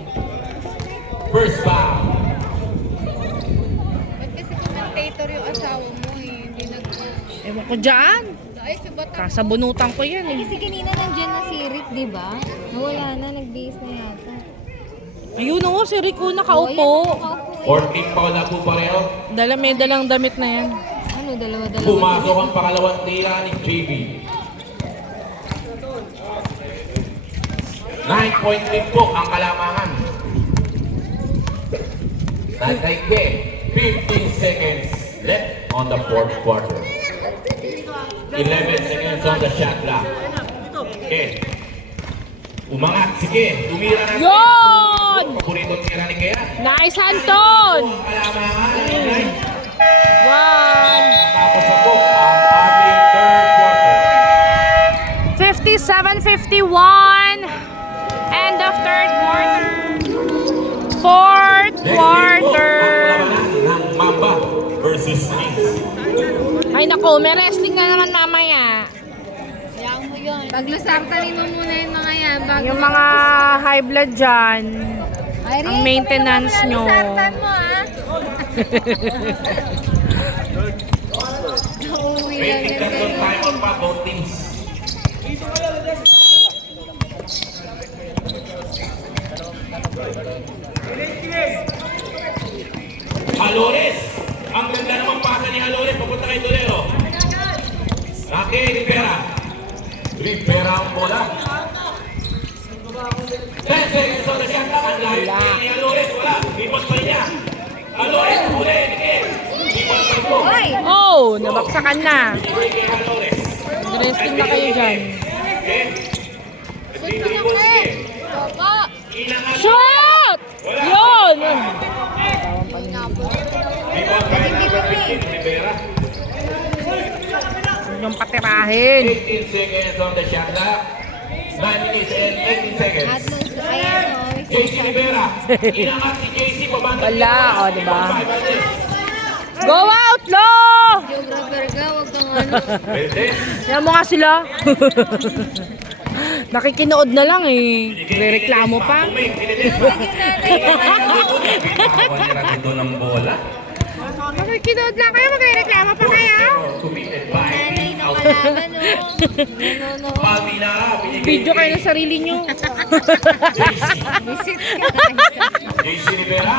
First foul. Ba't kasi commentator yung asawa mo eh? Hindi Ewan ko dyan. Ay, si Batang. Kasabunutan ko yan eh. Kasi kanina nandiyan na si Rick, di ba? Nawala na, nag-base na yata. Ayun o, si Rico nakaupo. 14 foul na po pareho. May dalang damit na yan. Ano, dalawa-dalawa. Pumasok ang pangalawang tira ni JB. 9-point lead po ang kalamangan. Nagkaike, 15 seconds left on the fourth quarter. 11 seconds on the shot clock. Okay. Umangat, sige, tumira na. Yun! Paborito tira ni Kea. Nice, Anton! Ang kalamangan, 9. One. Tapos ako ang ating third quarter. 57-51. End of third quarter. Fourth quarter. Ang labanan ng Mamba versus Kings. Ay nako, may wrestling na naman mamaya. Hayaan mo yun. Paglusartanin mo muna yung mga yan. Bago Yung mga high blood dyan, Ay, Rick, ang maintenance huwag mo nyo. naman lusartan mo, ha? Uuwi lang Waiting yan ka doon kayo. tayo on pa, both teams. Halores! Ang ganda naman pasa ni Halores, papunta kay Dolero. Rocky Rivera. Rivera ang bola. 10 seconds on the shot clock. Ang layo ni Halores, wala. Ipot pa rin niya. Halores, huli. Ipot pa rin po. Oh, nabaksakan na. Ibigay kay Halores. Wrestling na kayo dyan. Okay? Dribble, sige. Baba. Inangat. Shoot! Yun! Rebound by number 15, Rivera. Yung patirahin. 18 seconds on the shot clock. 9 minutes and 18 seconds. Ayan, o. JC Rivera. Inangat si JC. Pabanda. Wala, o, diba? Five minutes. Go out, Lo! Joe Gruberga, huwag kang ano. Valdez. Yan mo nga sila. Nakikinood na lang eh. Reklamo pa. Tumig, Ledesma. Binawan doon ng bola. Nakikinood lang kayo, magreklamo pa kayo. Committed by Nanay ng out. kalaban, o. Nanonood. Palminara. Video kayo ng sarili nyo. Visit ka. JC Rivera.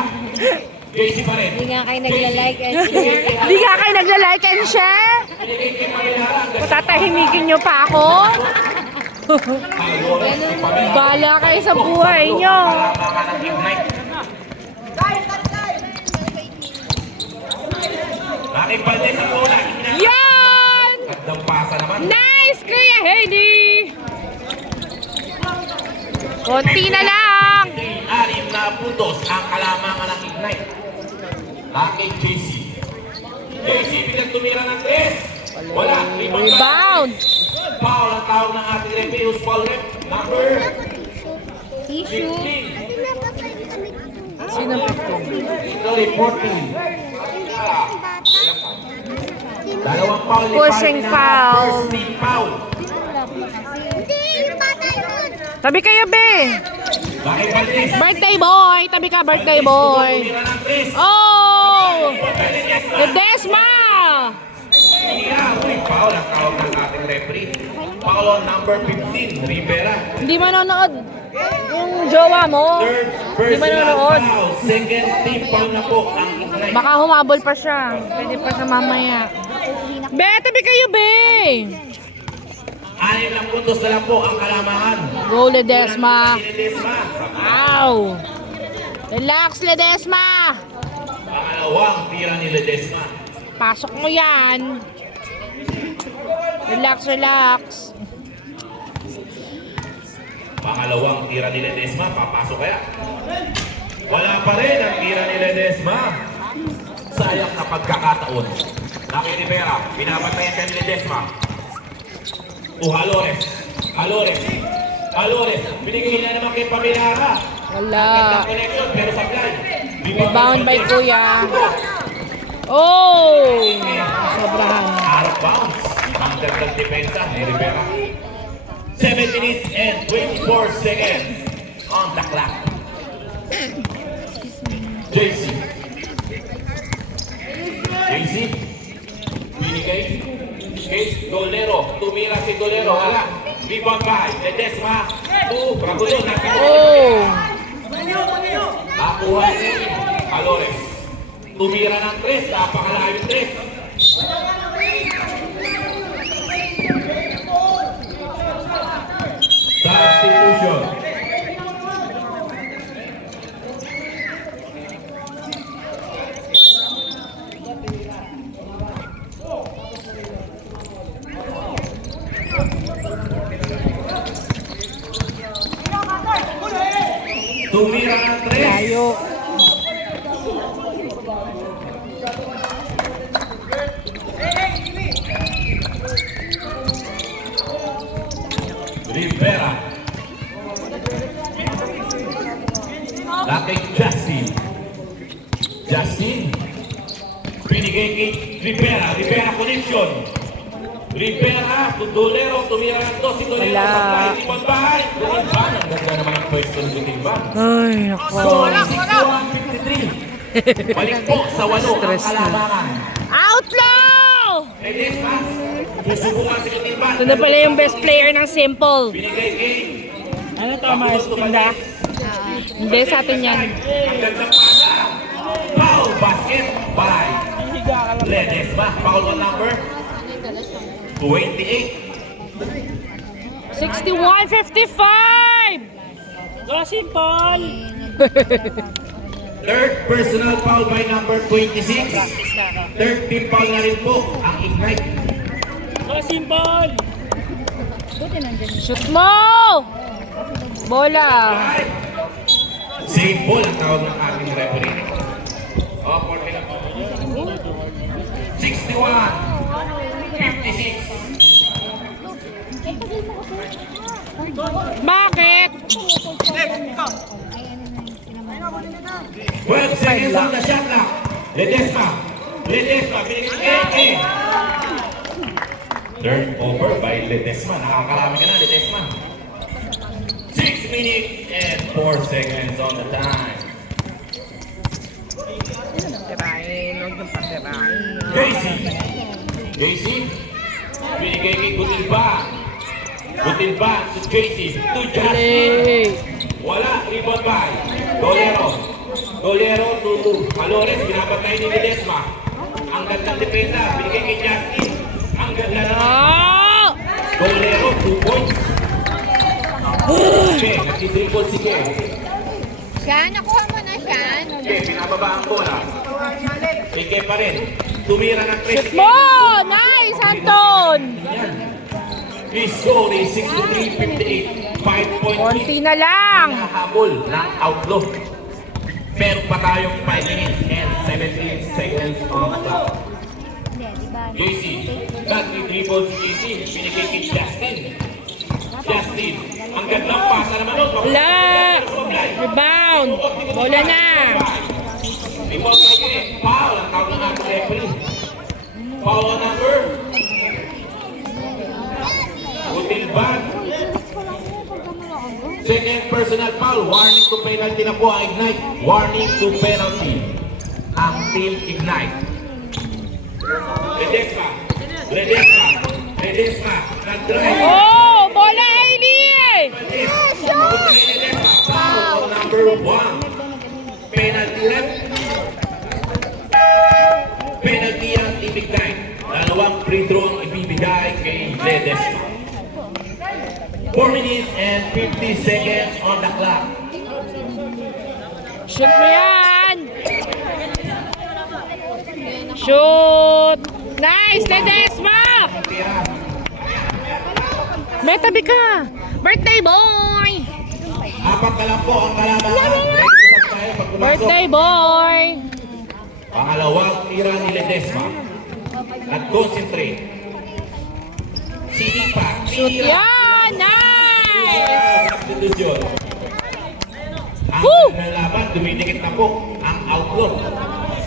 JC pa rin. Hindi nga kayo nagla-like and share. Hindi nga kayo nagla-like and share. Binigay kay Palminara. Tatahimikin nyo pa ako. Halores si Pamela. Bala kayo sa buhay nyo. Kalamangan ng Ignite. Rocky Valdez ang bola. Yan! Gandang pasa naman. Nice, Kuya Heidi! Konti na lang. 6 na puntos ang kalamangan ng Ignite. Rocky JC. JC bilang tumira ng 3. Wala. Rebound. Foul ang tawag ng ating referee. Who's foul rep? Number Tissue. 15. Sino pa? Sorry, 14. Dalawang foul ni Pushing Palminara. foul. First team foul. Tabi kayo, be. Rocky Valdez. Birthday boy. Tabi ka, birthday boy. Tumira ng 3. Oh! Ledesma! Uy, foul ang tawag ng ating referee. Foul on number 15, Rivera. Hindi manonood yung jowa mo. Third Hindi personal manonood. foul. Second team foul na po ang Ignite. Baka humabol pa siya. Pwede pa siya mamaya. Be, tabi kayo, be. 6 lang puntos na lang po ang kalamangan. Go, Ledesma. Ledesma. Ow! Relax, Ledesma. Pangalawang tira ni Ledesma. Pasok mo yan. Relax, relax. Pangalawang tira ni Ledesma. Papasok kaya? Wala pa rin ang tira ni Ledesma. Sayang na pagkakataon. Rocky Rivera, pinapatayan siya ni Ledesma. O Halores. Halores. Alores, binigay na naman kay Pamilara. Wala. Gandang connection, pero supply. Rebound by Kuya. Oh! Sobrahan. Out of bounds. Ang gandang depensa ni Rivera. 7 minutes and 24 seconds on the clock. JC. JC. Binigay. Kay Dolero. Tumira si Dolero. Wala. Rebound by Ledesma. Bragudon. Oh! Nakuha ni Alores. Tumira ng 3. Napakalayo 3. Substitution. Tumira ng 3. Layo. Rivera. Lakay Justin. Justin. Binigay kay Rivera. Rivera connection. Rivera, Dolero, tumira ng 2 si Dolero. Wala. Supply, Timon Bahay. Butilban. Ang ganda naman ang pwesto ng Butilban. Ay, ako. Score 61-53. Balik po sa 8 ang Stress na. kalamangan. Outlaw! Ledesma. Susubukan si Butilban. Ito na pala yung best player ng Simple. Binigay kay Ano to, Mars? Tinda? Hindi, sa atin yan. ang gandang pasa. Foul basket by Ledesma. Foul on number 28. 61-55! Go Simple! Third personal foul by number 26. Third team foul na rin po ang Ignite. Go Simple! Shoot mo! Bola! Save ball ang tawag ng ating referee. Oh, 40 lang. 61-56. Bakit? 12 seconds on the shot clock. Ledesma. Ledesma. Binigay kay turnover by Ledesma. Nakakarami ka na, Ledesma. 6 minutes and 4 seconds on the time. Tirahin, huwag nang patirahin. Casey. Casey. Binigay kay Butilban. Butilban to Casey. To Justin. Wala. Rebound by Dolero. Dolero to Alores. Binabantay ni Ledesma. Ang gandang depensa. Binigay kay Justin. Ang ganda naman. Oh! Dolero, 2 points. Okay, nagtidribble si Ke. Siya, nakuha mo na siya. Ke, pinababa ang bola. Ke pa rin. Tumira ng 3 Shoot mo! Nice, Anton! His score is 63-58. 5-point Konti na lang! Nahabol ng outlaw. Meron pa tayong 5 minutes and 17 seconds on the clock. JC, nagtidribble si JC. Binigay kay Justin. Justin, ang gandang pasa naman nun. Wala! Rebound! Bola na! Rebound na yun eh. Foul ang tawag ng ating referee. Foul on number. Butilban. Second personal foul. Warning to penalty na po ang Ignite. Warning to penalty. Ang Team Ignite. Ledesma. Ledesma. Ledesma. Nag-drive. Oh! Bola, Ailey! Foul on number 1. Penalty left. Penalty ang Team Ignite. Dalawang free throw ang ibibigay kay Ledesma. 4 minutes and 50 seconds on the clock. Shoot mo yan! Shoot! Nice! Ledesma! Tira. May tabi ka! Birthday boy! Apat na lang po ang kalamangan. Ready to shot tayo pag pumasok. Birthday boy! Pangalawang tira ni Ledesma. Nag-concentrate. Sinipa. Shoot yan! Nice! substitution. Ang Woo! laban, dumidikit na po ang outlook.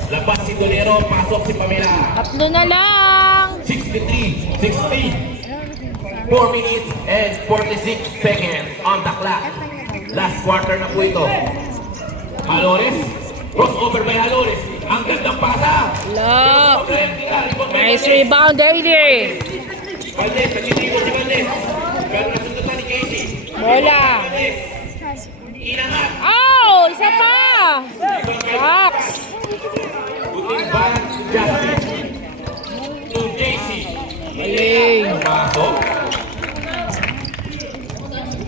Labas si Dolero, pasok si Pamela. Tatlo na lang. 63, 60. 4 minutes and 46 seconds on the clock. Last quarter na po ito. Halores, crossover by Halores. Ang gandang pasa. Love. Nice rebound, Daily. Valdez, nagtitipon si Valdez. Pero nasundutan ni Casey. Bola. Valdez. Inangat. Oh, isa pa. Box. Buting bayan si Justin. To JC. Galing. Pasok.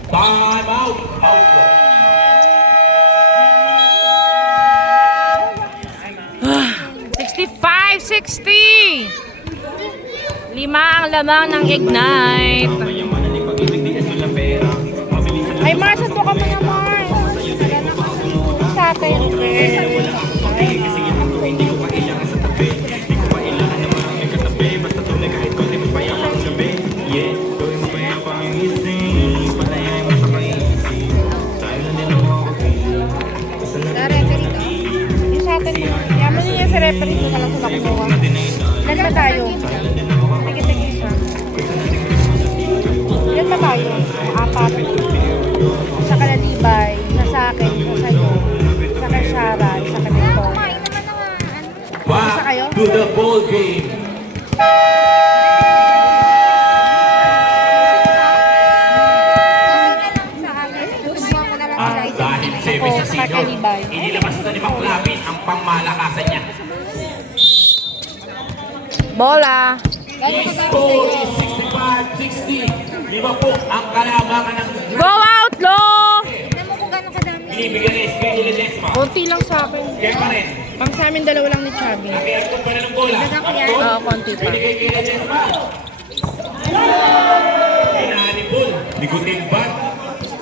Time out. Outlaw. 65-60. 5 ang lamang ng Ignite. Ay, Mars, ito ka muna, Mars. Sa akin. Sa referee to. Yung sa atin. Yaman niya sa referee ko ka lang sa nakuha. Ilan ba tayo? Tigit-tigit isa. Ilan ba tayo? 4. Sa kalalibay, sa akin, sa sa'yo, sa kay Shara, sa kay Victor. Kumain naman ng ano. Back kayo? to the ball game. Sa amin. Susubukan ko na lang At sila isa. dahil semi sa Ako, senior, kakalibay. inilabas na ni Maclapin ang pangmalakasan niya. Bola. His score is 65-60. 5 po ang kalabangan ng Go Outlaw! Tignan mo kung gano'ng kadami. binibigyan ni Espiritu Ledesma. Konti lang sa akin. Kaya pa rin, Pang sa amin, dalawa lang ni Chubby. nakiagtong pa na ng bola. Dagang ko yan. Oo, konti pa. Binigay kay Ledesma. Inanibol ni Gutimban.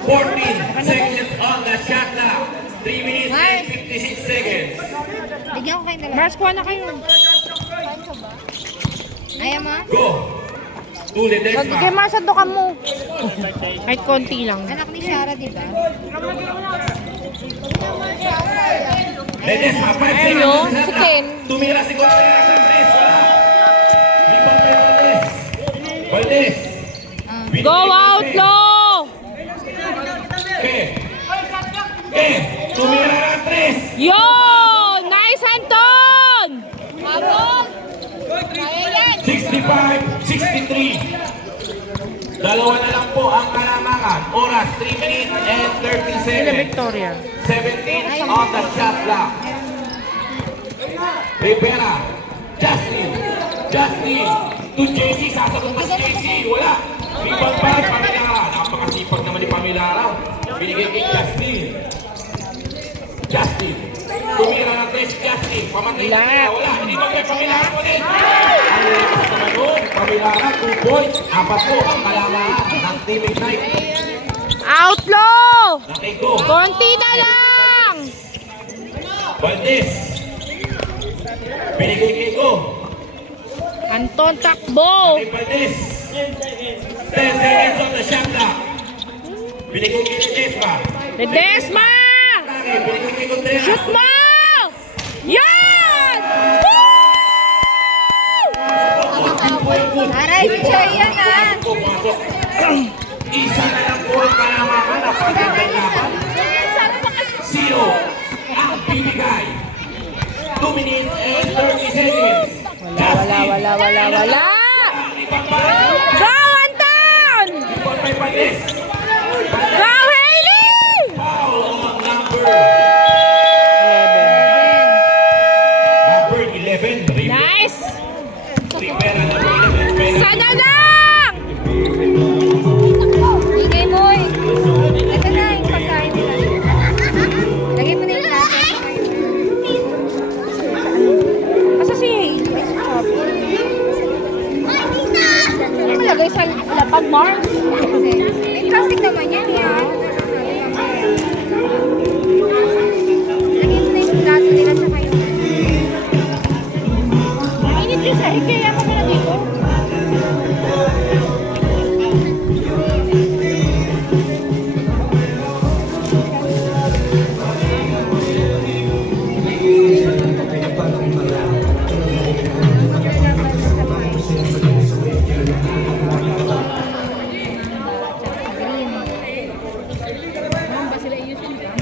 14 seconds on the shot clock. 3 minutes and 56 seconds. Bigyan ko kayong dalawa. Mars, kuha na kayo. Ayaw mo? Go! To Ledesma. Kay Mars, ando ka mo. Kahit konti lang. Anak ni Shara, di ba? Ledesma, 5 Ayun, seconds. on the si shot Ken. clock. Tumira si Contreras sa tres. Wala. Rebound by Valdez. Valdez. Go Outlaw! Tumira ng tres. Yo! Nice, Anton! 65-63. Dalawa na lang po ang kalamangan. Oras, 3 minutes and 30 seconds. Victoria. 17 on the shot clock. Rivera. Justin. Justin. To JC. Sasagot pa si JC. Wala. Rebound pa. Pamilara. Napakasipag naman ni Pamilara. Binigay kay Justin. Justin. Tumira ng tres. Justin. Pamatay na niya. Wala. Hindi ba kay Pamilara po din? Ang lakas naman nun. Pamilara. 2 points. 4 po ang kalamangan ng Team Ignite. Outlaw! Nakiko. Konti na lang! Valdez. Binigay kay Go. Anton, takbo! Kay Valdez. 10 seconds on the shot clock. Binigay kay Ledesma. Ledesma! Binigay kay Contreras. Shoot mo! Yan! Woo! Aray, si Choy yan ah. Pumasok. Isa na lang po ang kalamangan na pagkakay laban. Zero ang bibigay. 2 minutes and 30 seconds. Wala! Go, Anton! Rebound by Valdez. Go, Hailey! Foul on number 11. Nice! Rivera number 11. Sana lang! Ingay mo eh. Ito na yung pagkain nila. Lagay mo na yung natin. Asa si Hailey? Ano malagay sa lapag, Mars? Ito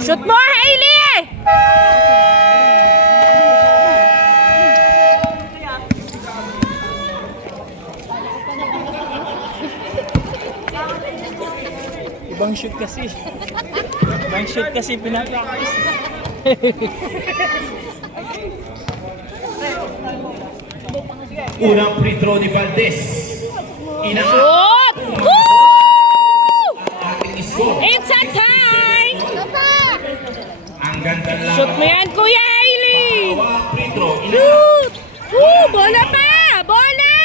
Shoot mo, Hailey! Ibang shoot kasi. Ibang shoot kasi pinapractice. Unang free throw ni Valdez. Inaak Shoot! Woo! ang ating score. It's a tie! Ang ganda lang. Shoot mo yan, Kuya Hailey! Pangawang free throw. Inaak. Shoot! Woo! Bola pa! Bola!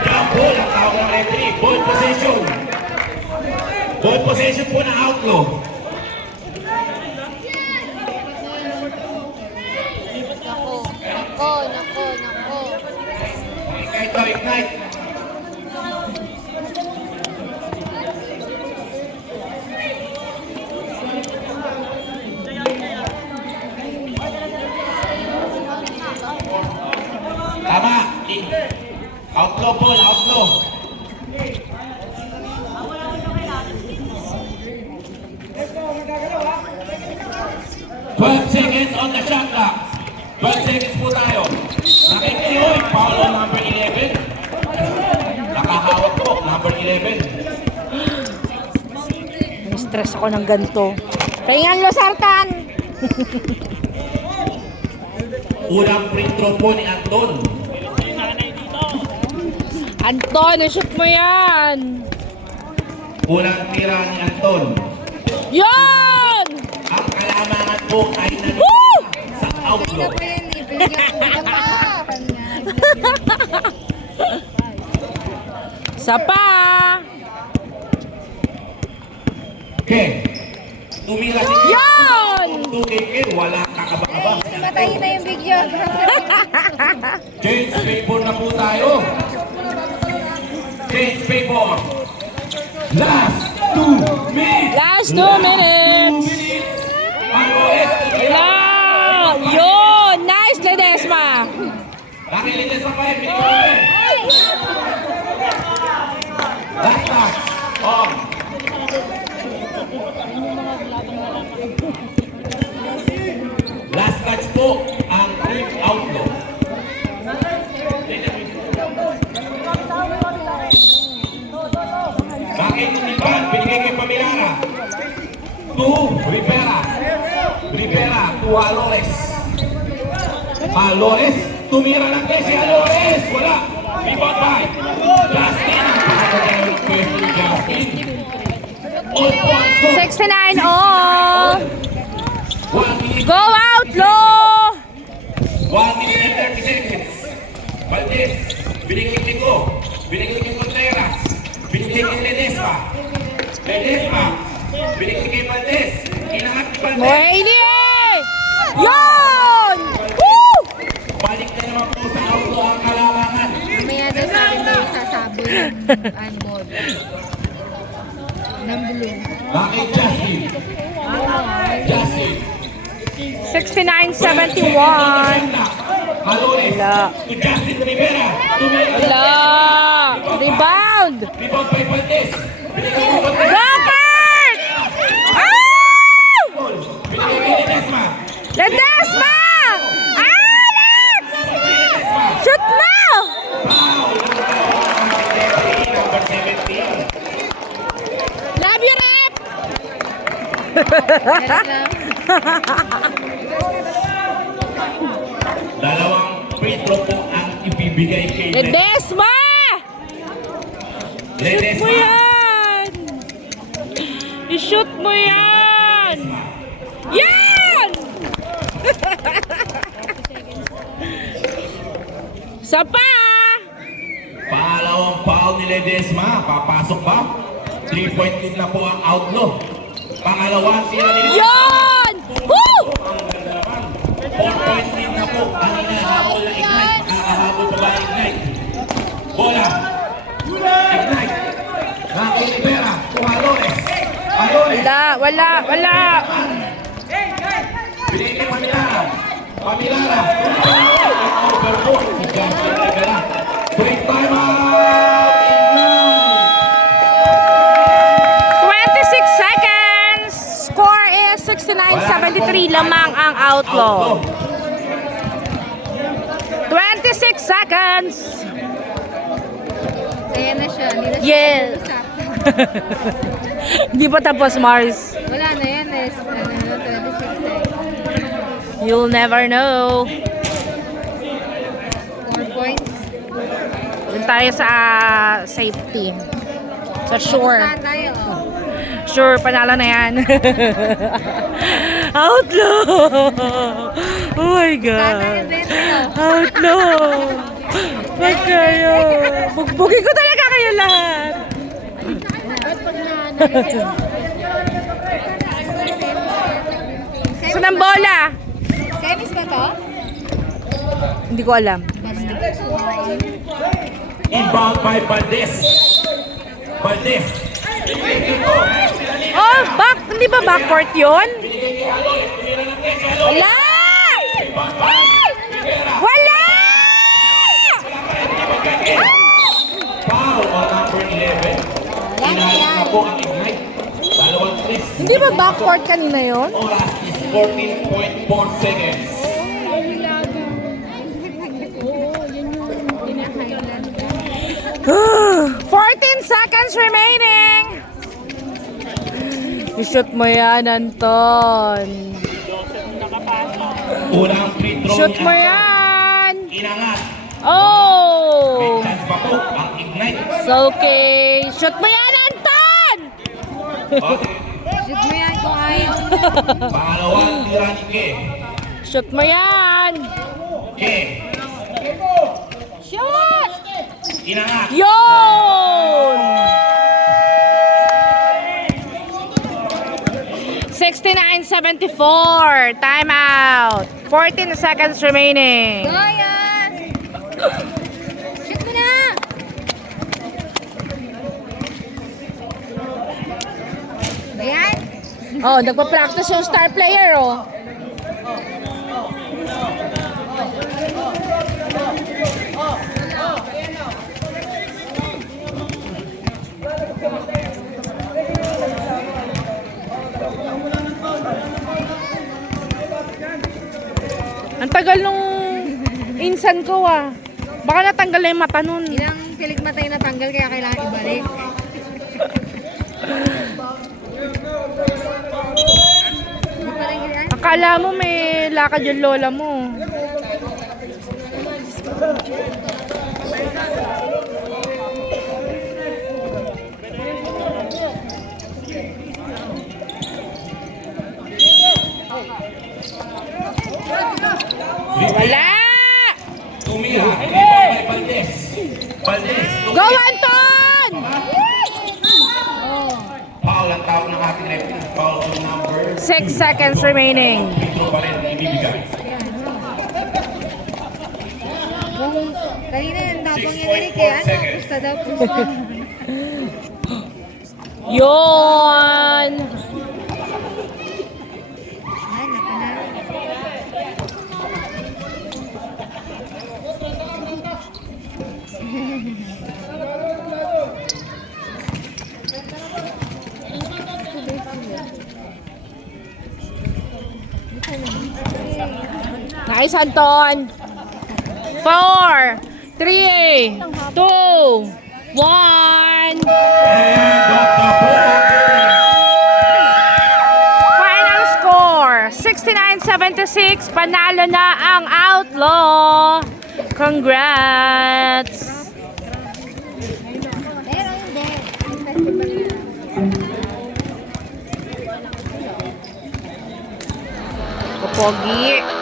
Jump ball ang tawag ng referee. Ball possession. Ball possession po ng outlaw. Nako. Ignite daw, ignite. Tama. Outlaw ball, outlaw. Seconds on the shot clock. 12 seconds po tayo. Nakikioy, foul on number 11. Nakahawak po, number 11. Stress ako ng ganito. Pahingan lo, Sartan! Unang free throw po ni Anton. Anton, shoot mo yan! Unang tira ni Anton. Yan! Ang kalamangan po ay Woo! nangyari sa Kanina outlaw. pa yan eh. Pinigyan ko kanina. Isa pa! Okay. Tumira si Yan! 2KK, wala kakabang-abang. Matayin na yung video. James Favor na po tayo. James Favor. Last 2 minutes. Last 2 minutes! Mangoes. Wala! Yun! Nice, Ledesma! Nakilitis sa pahay. Pinigyan. Last touch. On. Last touch po ang Team Outlaw. Bakit tinipan? Binigay kay Pamilara. To Rivera. Rivera to Alores. Alores. Tumira lang kay si Alores. Wala. Rebound by Justin. Pakagaya ng pwesto ni Justin. On point score. 69 all! 1 minute. Go Outlaw! 1 minute and 30 seconds. Valdez. Binigay kay Ko. Binigay kay Contreras. Binigay kay Ledesma. Ledesma. Binigay kay Valdez. Inahat ni Valdez. Mohaili! Yun! Woo! Balik na naman po sa outlaw ang kalamangan. Mamaya daw sa akin daw sasabi yung unboard. Ng blue. Bakit Justin? Justin. 69-71. Alores. Wala. To Justin Rivera. Tumira. Wala! Rebound! Rebound by Valdez. Binigay kay Contreras. Rocket! Ah! Binigay kay Ledesma. Ledesma! Alex! Shoot mo! Number 17. Love you, Rep! Meron lang. Dalawang free throw po ang ibibigay kay Ledesma! Shoot mo Ledesma. yan! I-shoot mo yan! Yan! Isa pa! Pangalawang foul ni Ledesma. Papasok ba? 3-point lead na po ang outlaw. Pangalawang tira ni Ledesma. Yan! Woo! Ang ganda naman. 4-point lead na po ang inahabol na Ignite. Kakahabol pa ba Ignite? Bola. Ignite. Rocky Rivera. Alores. Alores. Wala. Binigay kay Pamilara. Pamilara. Overboard. Si Justin Rivera. Break time out. Ignite. 26 seconds! 23 lamang ang outlaw. 26 seconds. Kaya na siya. Hindi na siya Yes. usap. Hindi pa tapos, Mars. Wala na yan. 26 eh. You'll never know. 4 points. Doon tayo sa safety. Sa sure. Saan tayo? Oh. Sure, panalo na yan. Outlaw! Oh my Saan tayo, God. Bento? Outlaw! Wag kayo. Bugbugin ko talaga kayo lahat. Saan ang bola? Semis ba to? Hindi ko alam. Inbound by Valdez. Valdez. Oh, back. Hindi ba backcourt yun? Wala! Wala! Foul on number 11. Inalit na po ang Ignite. Dalawang tris. Hindi ba backcourt kanina yun? Oras is 14.4 seconds. 14 seconds remaining. I-shoot mo yan, Anton. Unang free throw Shoot ni mo Anton. yan. Inangat. May Oh! chance pa po ang Ignite. So, okay. Shoot mo yan, Anton! Okay. Shoot mo yan kung ayaw. Pangalawang tira ni Ke. Shoot mo yan. Ke. Shoot! Inangat. Yun! 69-74. Time out. 14 seconds remaining. Go yan! Shoot mo na! Ayan. Oh, nagpa-practice yung star player, oh. Ang tagal nung insan ko, ah. Baka natanggal na yung mata nun. Ilang pilikmatay na tanggal kaya kailangan ibalik. Hindi pa rin yan. Akala mo may lakad yung lola mo. Wala! Tumira. Inbound by Valdez. Valdez. Go, Anton! Foul ang tawag ng ating referee. Foul on number 6 seconds remaining. free throw pa rin ibibigay. Kung kanina yung tapang yan 6.4 Eric eh. Ano? seconds. Pusta daw, pusta. Yon! Ay, napanalo. Nice, Anton! 4, 3, 2, 1. And off the board. Final score, 69-76. Panalo na ang Outlaw. Congrats! Pero hindi. Ang festival na. Pogi.